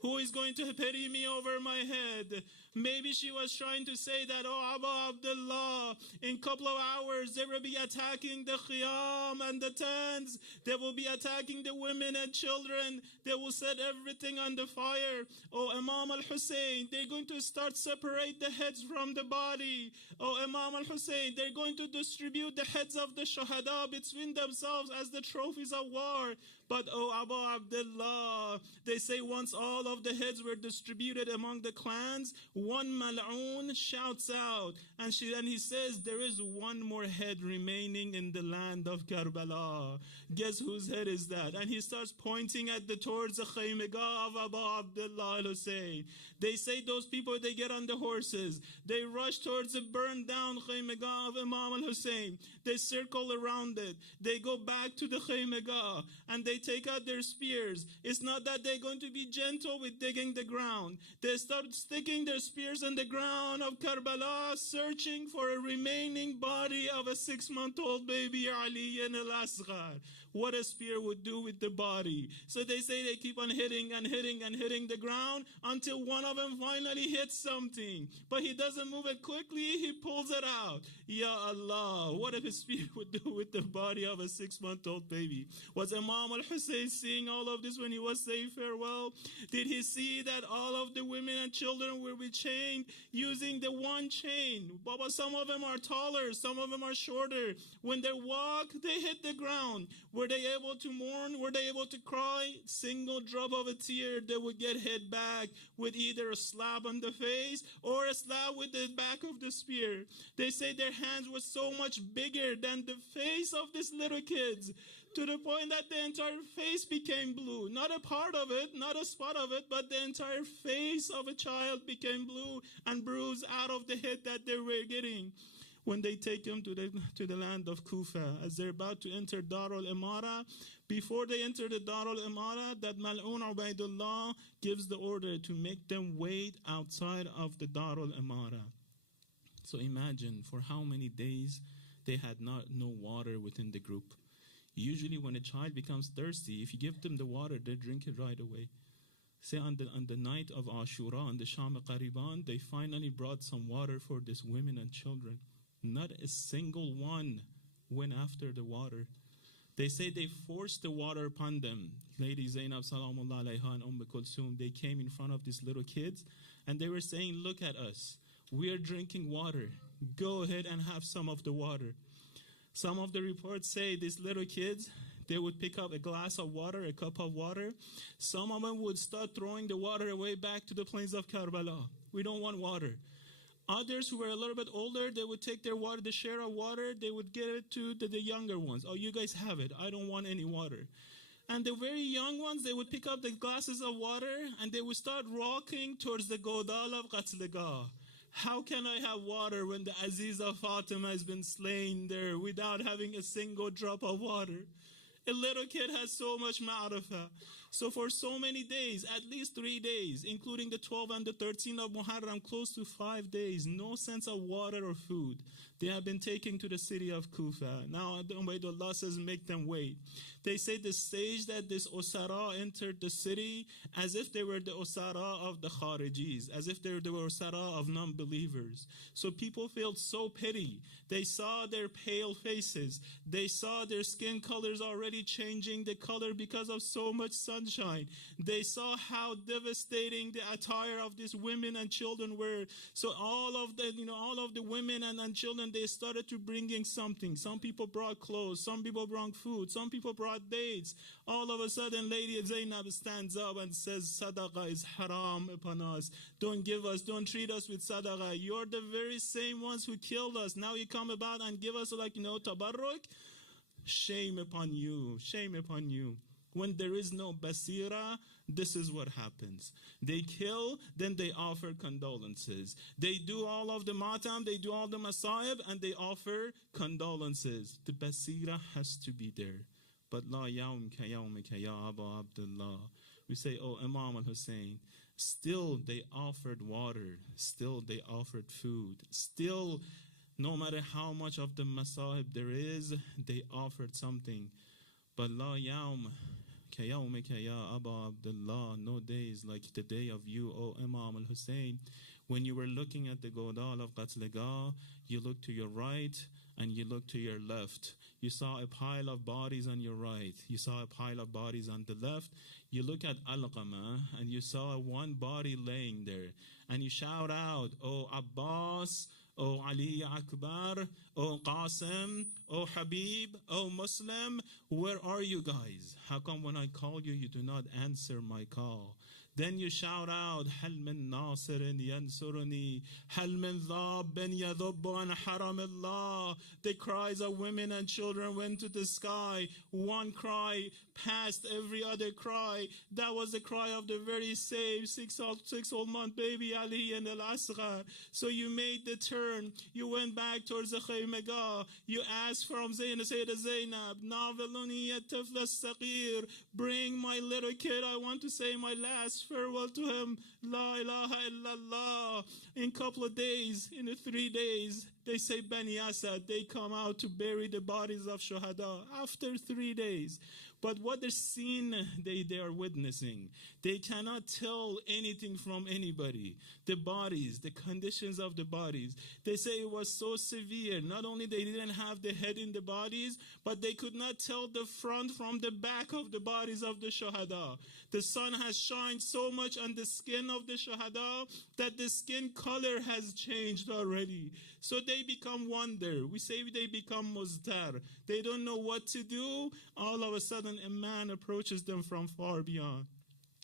Who is going to pity me over my head? Maybe she was trying to say that, oh, Abu Abdullah, in a couple of hours, they will be attacking the khiyam and the tents. They will be attacking the women and children. They will set everything on the fire. Oh, Imam al-Hussein, they're going to start separate the heads from the body. Oh, Imam al-Hussein, they're going to distribute the heads of the shuhada between themselves as the trophies of war. But, oh, Abu Abdullah, they say once all of the heads were distributed among the clans, one mal'oon shouts out, and he says, there is one more head remaining in the land of Karbala. Guess whose head is that? And he starts pointing towards the khaymegah of Abu Abdullah al-Hussein. They say those people, they get on the horses. They rush towards the burned down khaymegah of Imam al-Hussein. They circle around it. They go back to the khaymegah, and they take out their spears. It's not that they're going to be gentle with digging the ground. They start sticking their spears in the ground of Karbala, searching for a remaining body of a 6-month-old baby, Ali al-Asghar. What a spear would do with the body. So they say they keep on hitting and hitting and hitting the ground until one of them finally hits something. But he doesn't move it quickly, he pulls it out. Ya Allah, what if a spear would do with the body of a 6-month-old baby? Was Imam al-Hussein seeing all of this when he was saying farewell? Did he see that all of the women and children will be chained using the one chain? Baba, some of them are taller, some of them are shorter. When they walk, they hit the ground. Were they able to mourn? Were they able to cry? Single drop of a tear, they would get hit back with either a slap on the face or a slap with the back of the spear. They say their hands were so much bigger than the face of these little kids, to the point that the entire face became blue. Not a part of it, not a spot of it, but the entire face of a child became blue and bruised out of the hit that they were getting. When they take him to the land of Kufa, as they're about to enter Darul Imara, before they enter the Darul Imara, that Mal'un Ubaidullah gives the order to make them wait outside of the Darul Imara. So imagine for how many days they had no water within the group. Usually when a child becomes thirsty, if you give them the water, they drink it right away. Say on the night of Ashura, on the Sham Qariban, they finally brought some water for these women and children. Not a single one went after the water. They say they forced the water upon them. Lady Zainab Salamullah alayha and Kulsum, they came in front of these little kids and they were saying, look at us. We are drinking water. Go ahead and have some of the water. Some of the reports say these little kids, they would pick up a glass of water, a cup of water. Some of them would start throwing the water away back to the plains of Karbala. We don't want water. Others who were a little bit older, they would take their water, the share of water, they would give it to the younger ones. Oh, you guys have it. I don't want any water. And the very young ones, they would pick up the glasses of water and they would start walking towards the Godal of Qatlegah. How can I have water when the Aziza Fatima has been slain there without having a single drop of water? A little kid has so much ma'arifah. So for so many days, at least 3 days, including the 12th and the 13th of Muharram, close to 5 days, no sense of water or food. They have been taken to the city of Kufa. Now Ubaidullah says, make them wait. They say the stage that this Usara entered the city as if they were the Usara of the Kharijis, as if they were the Usara of non-believers. So people felt so pity. They saw their pale faces. They saw their skin colors already changing the color because of so much sunshine. They saw how devastating the attire of these women and children were. So all of the women and children, they started to bringing something. Some people brought clothes. Some people brought food. Some people brought dates. All of a sudden, Lady Zainab stands up and says, Sadaqah is haram upon us. Don't treat us with sadaqah. You're the very same ones who killed us. Now you come about and give us tabarruk. Shame upon you. Shame upon you. When there is no basira, this is what happens. They kill, then they offer condolences. They do all of the matam, they do all the masaib, and they offer condolences. The basira has to be there. But la yawm ka yawmika ya Abu Abdullah. We say, oh, Imam al-Hussein. Still, they offered water. Still, they offered food. Still, no matter how much of the masaib there is, they offered something. But la yawm كَيَوْمِكَ يَا أَبَا Abdullah. No days like the day of you, O Imam al-Hussein. When you were looking at the Godal of Qatlegah, you looked to your right and you looked to your left. You saw a pile of bodies on your right. You saw a pile of bodies on the left. You look at Alqama and you saw one body laying there. And you shout out, O Abbas, O Ali Akbar, O Qasim, O Habib, O Muslim, where are you guys? How come when I call you, you do not answer my call? Then you shout out, هل من ناصر ينصرني هل من ضاب يذب عن حرم الله. The cries of women and children went to the sky. One cry passed every other cry. That was the cry of the very saved six-month baby Ali and Al-Asghar. So you made the turn. You went back towards the Khaymagah. You asked from Zainab, Zainab, Naveluni at-Tifl as-Saqir. Bring my little kid. I want to say my last farewell to him. La ilaha illallah. In a couple of days, in 3 days, they say Bani Asad, they come out to bury the bodies of Shuhada after 3 days. But what they're seeing, they are witnessing. They cannot tell anything from anybody. The bodies, the conditions of the bodies. They say it was so severe. Not only they didn't have the head in the bodies, but they could not tell the front from the back of the bodies of the Shuhada. The sun has shined so much on the skin of the Shuhada that the skin color has changed already. So they become wonder. We say they become muztar. They don't know what to do. All of a sudden, a man approaches them from far beyond.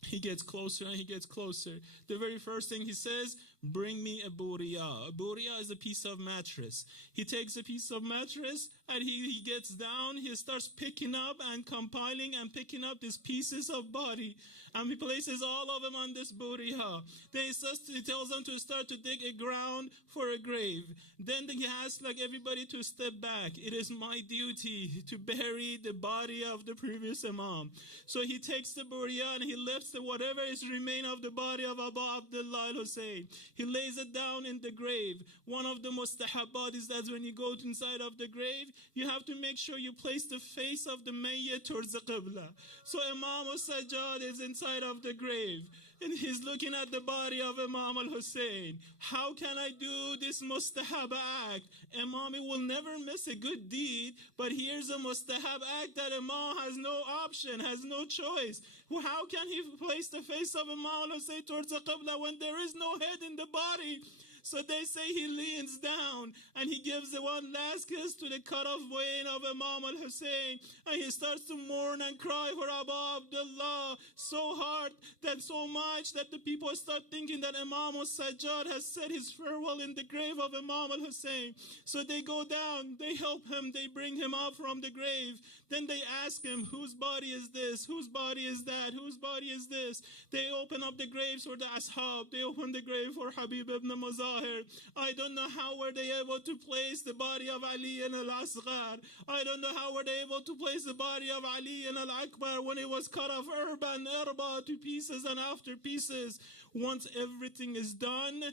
He gets closer and he gets closer. The very first thing he says, bring me a buriya. A buriya is a piece of mattress. He takes a piece of mattress and he gets down. He starts picking up and compiling and picking up these pieces of body. And he places all of them on this buriya. Then he tells them to start to dig a ground for a grave. Then he asks like everybody to step back. It is my duty to bury the body of the previous Imam. So he takes the buriya and he lifts whatever is remain of the body of Abu Abdullah al-Hussein. He lays it down in the grave. One of the mustahabbat is that when you go inside of the grave, you have to make sure you place the face of the mayyit towards the Qibla. So Imam al-Sajjad is inside of the grave and he's looking at the body of Imam al-Hussein. How can I do this mustahab act? Imam will never miss a good deed, but here's a mustahab act that Imam has no option, has no choice. How can he place the face of Imam al-Hussein towards the Qibla when there is no head in the body? So they say he leans down and he gives the one last kiss to the cut-off vein of Imam al-Hussein, and he starts to mourn and cry for Abu Abdullah so hard, that so much that the people start thinking that Imam al-Sajjad has said his farewell in the grave of Imam al-Hussein. So they go down, they help him, they bring him up from the grave. Then they ask him, whose body is this? Whose body is that? Whose body is this? They open up the graves for the Ashab. They open the grave for Habib ibn Muzahir. I don't know how were they able to place the body of Ali and Al-Asghar. I don't know how were they able to place the body of Ali and Al-Akbar when it was cut off Erba to pieces and after pieces. Once everything is done,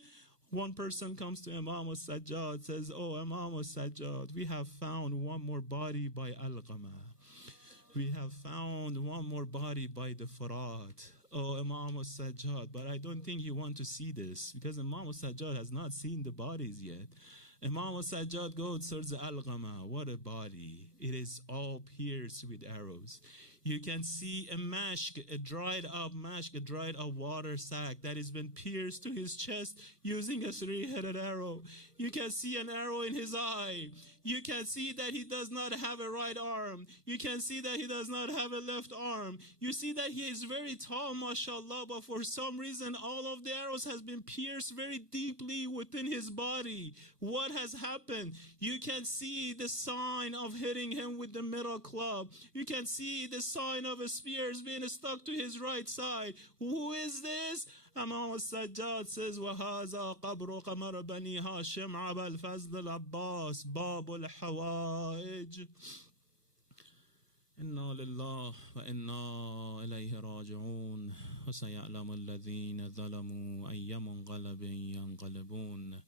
one person comes to Imam al-Sajjad, says, oh, Imam al-Sajjad, we have found one more body by Al-Qama. We have found one more body by the Farat. Oh, Imam al-Sajjad, but I don't think you want to see this, because Imam al-Sajjad has not seen the bodies yet. Imam al-Sajjad goes towards Al-Qama. What a body. It is all pierced with arrows. You can see a mashk, a dried up mashk, a dried up water sack that has been pierced to his chest using a 3-headed arrow. You can see an arrow in his eye. You can see that he does not have a right arm. You can see that he does not have a left arm. You see that he is very tall, mashallah, but for some reason all of the arrows has been pierced very deeply within his body. What has happened? You can see the sign of hitting him with the middle club. You can see the sign of a spear being stuck to his right side. Who is this? Imam al-Sajjad says, وَهَذَا قَبْرُ قَمَرَ بَنِي هَاشِمْ عَبَى الْفَزْلِ الْعَبَّاسِ بَابُ الْحَوَائِجِ إِنَّا لِلَّهِ وَإِنَّا إِلَيْهِ رَاجِعُونَ وَسَيَعْلَمُ الَّذِينَ ظَلَمُوا أَيَّ مُنْقَلَبٍ يَنْقَلِبُونَ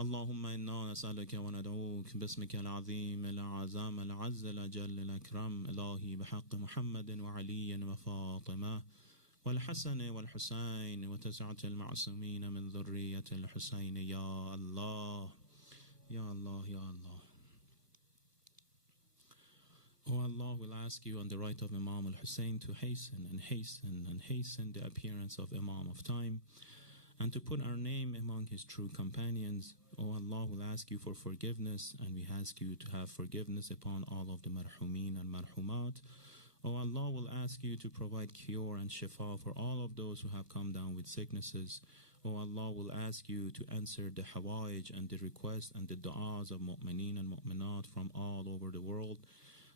اللهم إنا نسألك وندعوك باسمك العظيم الأعظم العز الأجل الأكرم إلهي بحق محمد وعلي وفاطمة والحسن والحسين وتسعة المعصومين من ذرية الحسين يا الله يا الله يا Allah. Oh Allah, we'll ask you on the right of Imam al-Hussein to hasten and hasten and hasten the appearance of Imam of time and to put our name among his true companions. Oh Allah, we'll ask you for forgiveness, and we ask you to have forgiveness upon all of the marhumeen and marhumat. Oh Allah, we'll ask you to provide cure and shifa for all of those who have come down with sicknesses. Oh Allah, we'll ask you to answer the hawaij and the requests and the du'as of mu'mineen and mu'minat from all over the world.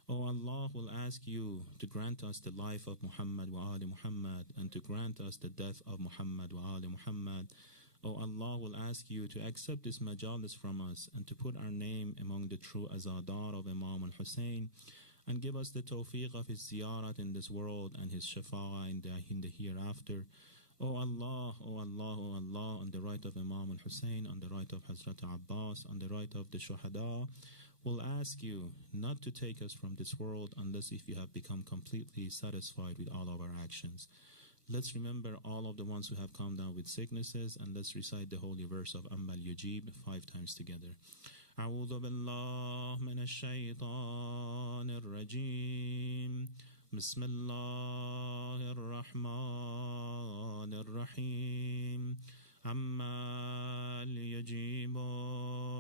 Oh Allah, we'll ask you to grant us the life of Muhammad wa Ali Muhammad and to grant us the death of Muhammad wa Ali Muhammad. Oh Allah, we'll ask you to accept this majalis from us and to put our name among the true azadar of Imam al-Hussein and give us the tawfiq of his ziyarat in this world and his shafa'a in the hereafter. Oh Allah, oh Allah, oh Allah, on the right of Imam al-Hussein, on the right of Hazrat Abbas, on the right of the shuhada, we'll ask you not to take us from this world unless if you have become completely satisfied with all of our actions. Let's remember all of the ones who have come down with sicknesses, and let's recite the holy verse of Amma al-Yujib 5 times together. أعوذ بالله من الشيطان الرجيم بسم الله الرحمن الرحيم أما ليجيب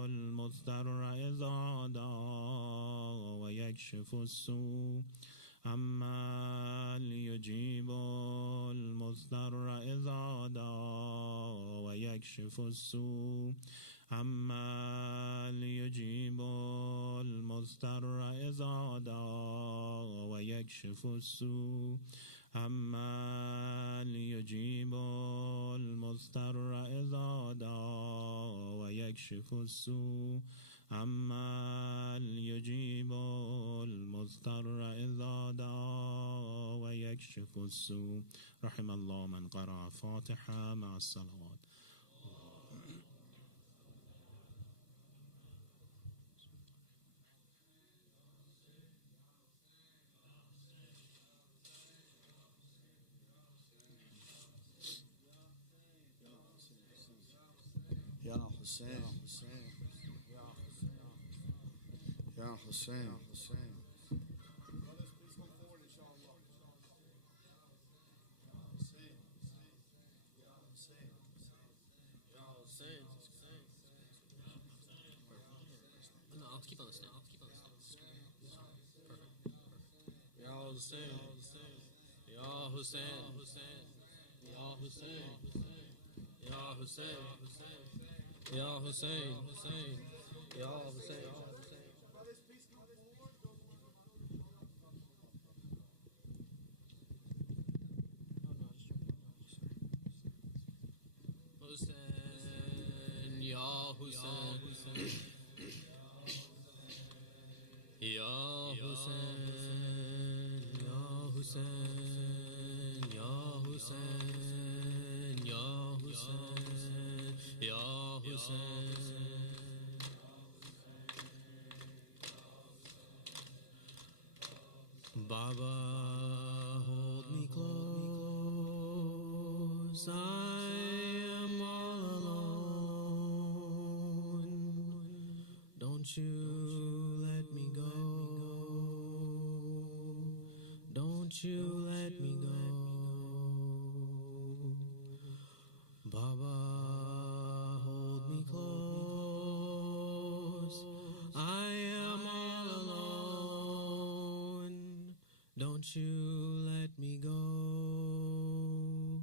المضطر إذا دعا ويكشف السوء أما ليجيب المضطر إذا دعا ويكشف السوء أما ليجيب المضطر إذا دعا ويكشف السوء أما ليجيب المضطر إذا دعا ويكشف السوء أما ليجيب المضطر إذا دعا ويكشف السوء. رحم الله من قرأ فاتحة مع الصلوات. Ya Hussein, Ya Hussein, No, I'll keep on the stand. Perfect. Ya Hussein, Ya Hussein, Ya Hussein, Ya Hussein, Ya Hussein, Ya Hussein. Hussein, Ya Hussein, Ya Hussein, Ya Hussein, Ya Hussein, Ya Hussein, Ya Hussein. Baba, hold me close. I am all alone. Don't you let me go. Don't you let me go. Baba, hold me close. I am all alone. Don't you let me go.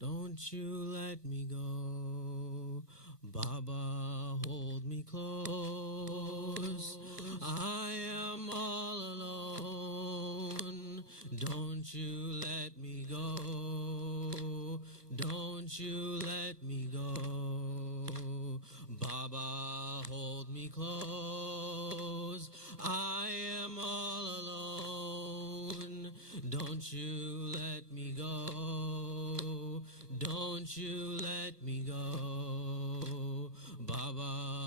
Don't you let me go. Baba, hold me close. I am all alone. Don't you let me go. Don't you let me go. Baba, hold me close. I am all alone. Don't you let me go. Don't you let me go. Baba,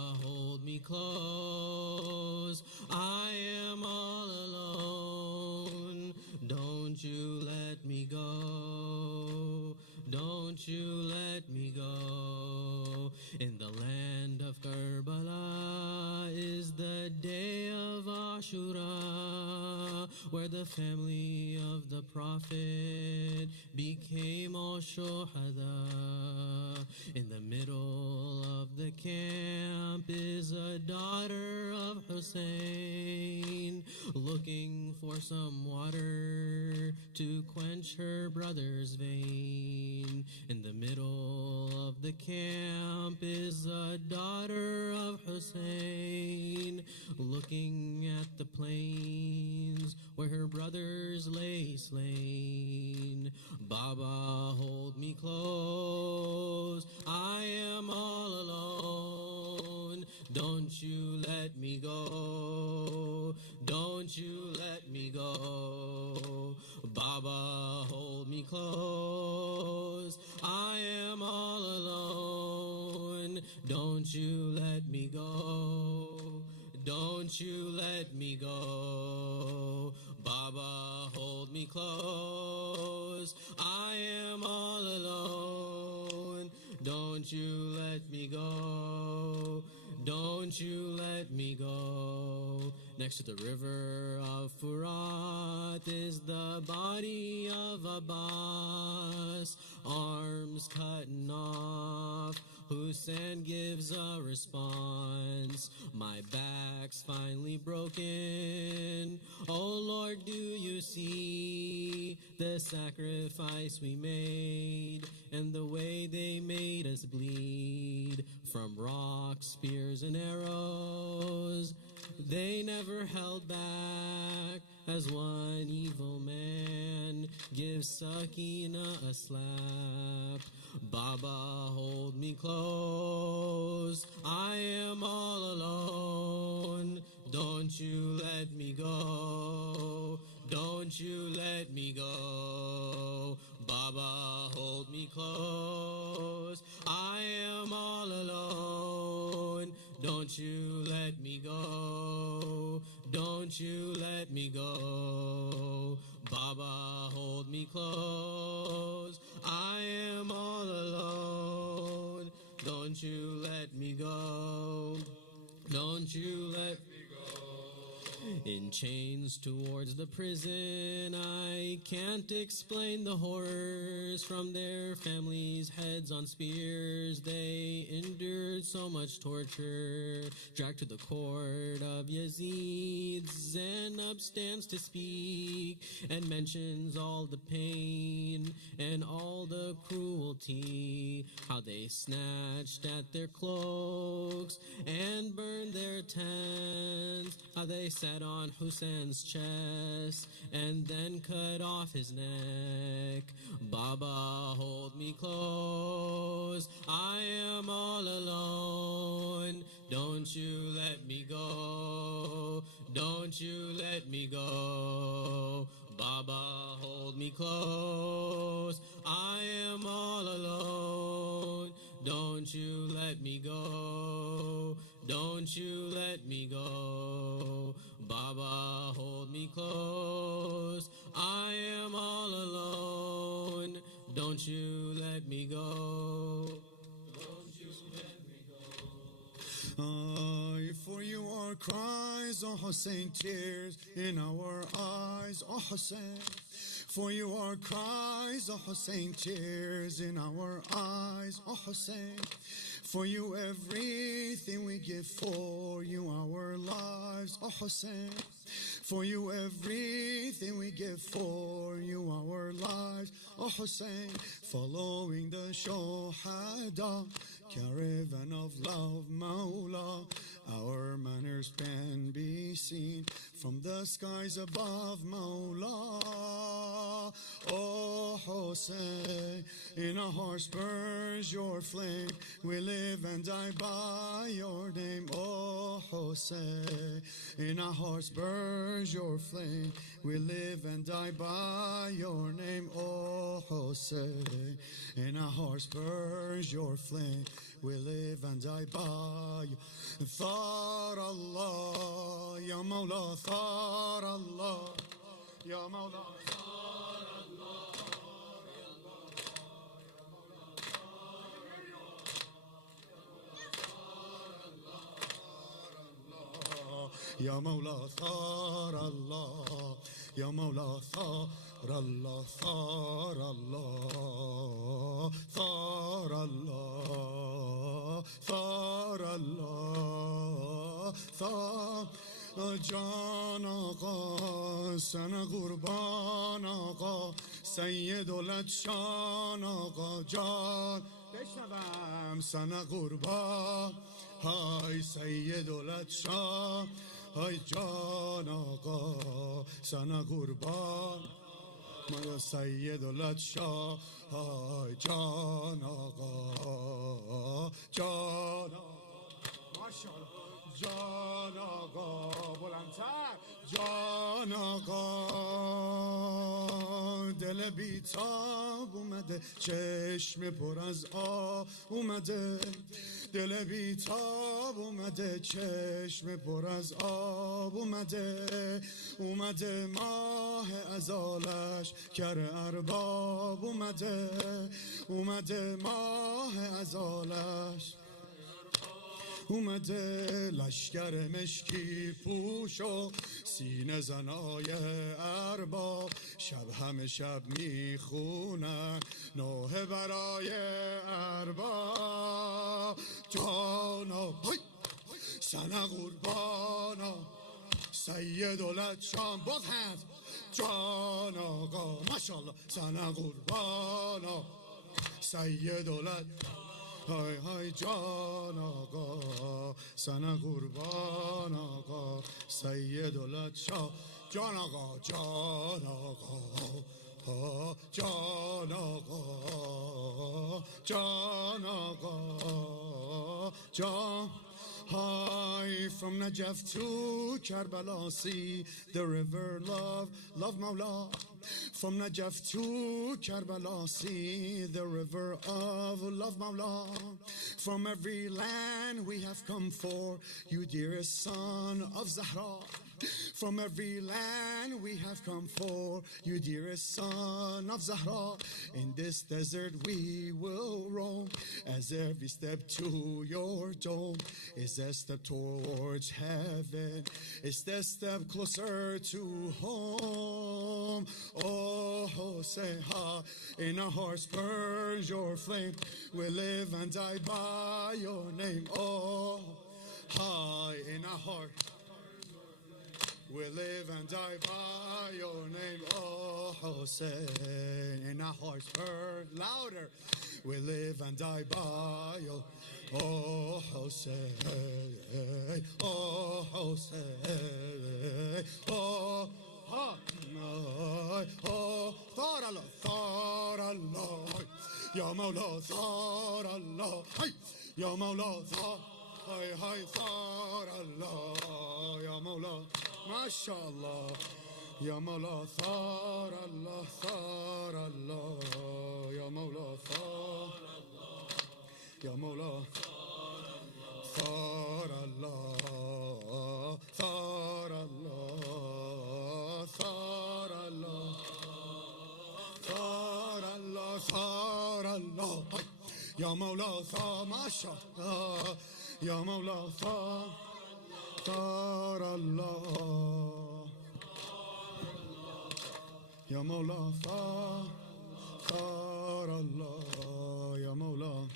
me close. I am all alone. Don't you let me go. Don't you let me go. In the land of Karbala is the day of Ashura, where the family of the Prophet became all shuhada. In the middle of the camp is a daughter of Hussein, looking for some water to quench her brother's vein. In the middle of the camp is a daughter of Hussein, looking at the plains where her brothers lay slain. Baba, hold me close. I am all alone. Don't you let me go. Don't you let me go. Baba, hold me close. I am all alone. Don't you let me go. Don't you let me go. Baba, hold me close. I am all alone. Don't you let me go. Don't you let me go. Next to the river of Furat is the body of Abbas, arms cutting off. Hussein gives a response. My back's finally broken. Oh Lord, do you see the sacrifice we made and the way they made us bleed? From rocks, spears, and arrows, they never held back as one evil man gives Sakina a slap. Baba, hold me close. I am all alone. Don't you let me go. Don't you let me go. Baba, hold me close. I am all alone. Don't you let me go. Don't you let me go. Baba, hold me close. I am all alone. Don't you let me go. Don't you let me go. In chains towards the prison, I can't explain the horrors. From their families' heads on spears, they endured so much torture. Dragged to the court of Yazid, Zainab stands to speak and mentions all the pain and all the cruelty, how they snatched at their cloaks and burned their tents, how they sat on Hussein's chest and then cut off his neck. Baba, hold me close. I am all alone. Don't you let me go. Don't you let me go. Baba, hold me close. I am all alone. Don't you let me go. Don't you let me go. Baba, hold me close. I am all alone. Don't you let me go. Don't you let me go. For you our cries, O Hussein, tears in our eyes, O Hussein. For you our cries, O Hussein, tears in our eyes, O Hussein. For you everything we give, for you our lives, O Hussein. For you everything we give, for you our lives, O Hussein. Following the Shuhada, caravan of love, Mawla, our manners can be seen from the skies above, Mawla. Oh Hussein, in our hearts burns your flame. We live and die by your name. Oh Hussein, in our hearts burns your flame. We live and die by your name. Oh Hussein. In our hearts burns your flame. We live and die by you. Thar Allah, Ya Mawla, Thar Allah, Ya Mawla. Ya Mawla, Thar Allah, Ya Mawla, Thar Allah, Thar Allah, Thar Allah, Thar Allah, Thar. جان آقا سن قربان آقا سید ولد شان آقا جان بشنوم سن قربان های سید ولد شان های جان آقا سن قربان ما سید ولد شان های جان آقا جان ماشاءالله جان آقا بلندتر جان آقا دل بیتاب اومده چشم پر از آب اومده دل بیتاب اومده چشم پر از آب اومده اومده ماه ازالش کر ارباب اومده اومده ماه ازالش اومده لشکر مشکی پوش و سینه زنای ارباب شب همه شب میخونن نوحه برای ارباب جانا سنه قربانا سید ولد شام both hands جان آقا ماشاءالله سنه قربانا سید ولد های های جان آقا سنه قربان آقا سید ولد شاه جان آقا جان آقا جان آقا جان آقا جان Hi, from Najaf to Karbala, see the river, love Mawla. From Najaf to Karbala, see the river of love Mawla. From every land we have come for you, dearest son of Zahra. From every land we have come for you, dearest son of Zahra. In this desert we will roam, as every step to your dome is a step towards heaven, is the step closer to home. Oh, Hossein, in our hearts burns your flame. We live and die by your name. Oh, in our heart we live and die by your name, oh Hussein. In our hearts burn louder. We live and die by your, oh Hussein, oh Hussein, oh, Thar Allah, Thar Allah, Ya Mawla, Thar Allah, Ya Mawla, Thar, Thar Allah, Ya Mawla. MashaAllah, Ya Mawla, Thar Allah, Thar Allah, Ya Mawla, Thar Allah, Ya Mawla, Thar Allah, Thar Allah, Thar Allah, Thar Allah, Thar Allah, Ya Mawla, Thar, MashaAllah, Ya Mawla, Thar. Thar Allah, Ya Mawla, Thar Allah, Ya Mawla.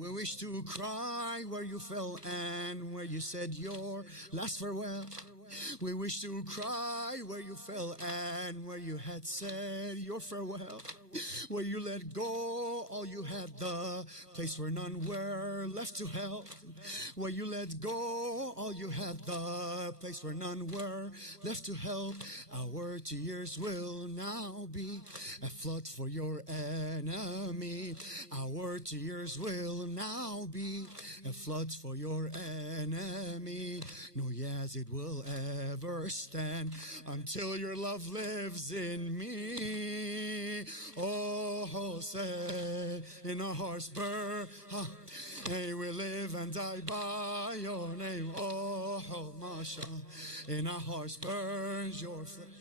We wish to cry where you fell and where you said your last farewell. We wish to cry where you fell and where you had said your farewell. Where you let go all you had, the place where none were left to help. Where you let go all you had, the place where none were left to help. Our tears will now be a flood for your enemy. Our tears will now be a flood for your enemy. No, yes, it will ever stand until your love lives in me. Oh Hussein, in our hearts burn. Hey, we live and die by your name. Oh Masha, in our hearts burns your flame.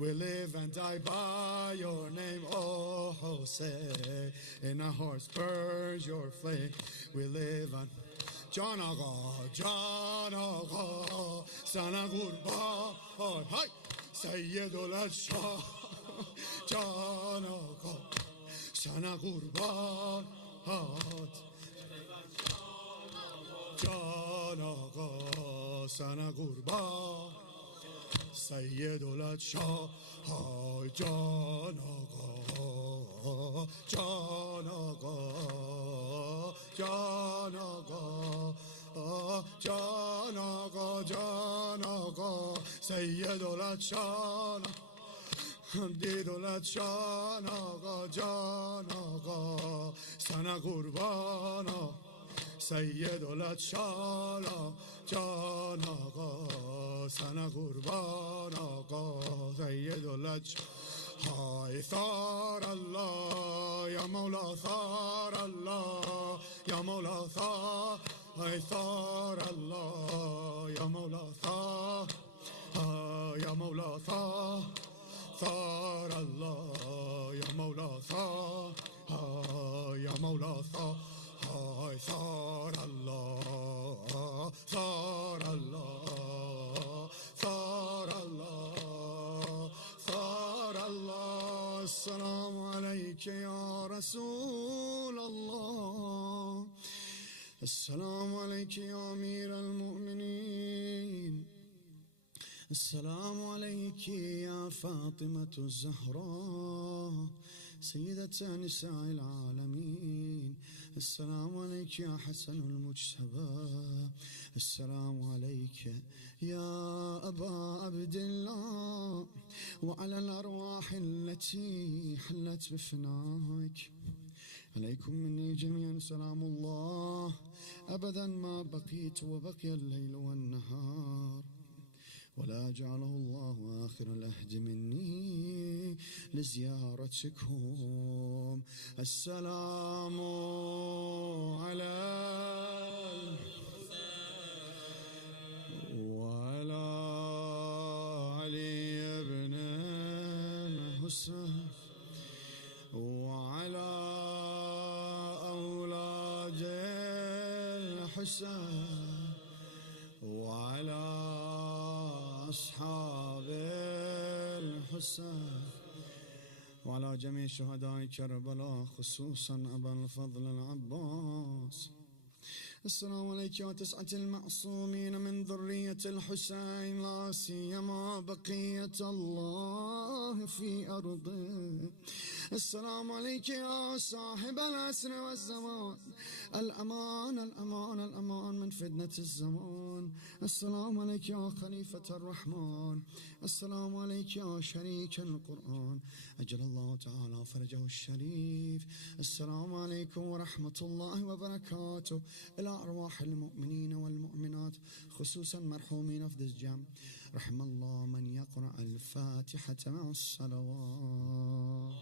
We live and die by your name, oh Hussein. In our hearts burns your flame. We live and Can Agha, Sana Gurba, Hai, Sayyidul Shah, Can Agha, Sana Gurba, Can Agha, Sana Gurba. Sayyidul Shah, Can Agha, Can Agha, Can Agha, Can Agha, Can Agha, Sayyidul Shah, Hamdidul Shah, Can Agha, Sana Qurbana, Sayyidul Shah, Can Agha. Sana Qurban Aqa Sayyidul Hai Thar Allah Ya Mawla Thar Allah Ya Mawla Thar Hai Thar Allah Ya Mawla Thar Ya Mawla Thar Thar Allah Ya Mawla Thar Ya Mawla Thar Hai Thar Allah Thar Allah السلام عليك يا رسول الله السلام عليك يا أمير المؤمنين السلام عليك يا فاطمة الزهراء سيدة نساء العالمين السلام عليك يا حسن المجتبى السلام عليك يا أبا عبد الله وعلى الأرواح التي حلت بفنائك عليكم مني جميعا سلام الله أبدا ما بقيت وبقي الليل والنهار ولا جعله الله آخر العهد مني لزيارتكم السلام على وعلى علي بن الحسين وعلى أولاد الحسين وعلى أصحاب الحسين وعلى جميع شهداء كربلاء خصوصا أبا الفضل العباس السلام عليك يا تسعة المعصومين من ذرية الحسين لا سيما بقية الله في أرضه السلام عليك يا صاحب العصر والزمان الأمان الأمان الأمان من فتنة الزمان السلام عليك يا خليفة الرحمن السلام عليك يا شريك القرآن أجل الله تعالى فرجه الشريف السلام عليكم ورحمة الله وبركاته إلى أرواح المؤمنين والمؤمنات خصوصا مرحومين في الجمع رحم الله من يقرأ الفاتحة مع الصلوات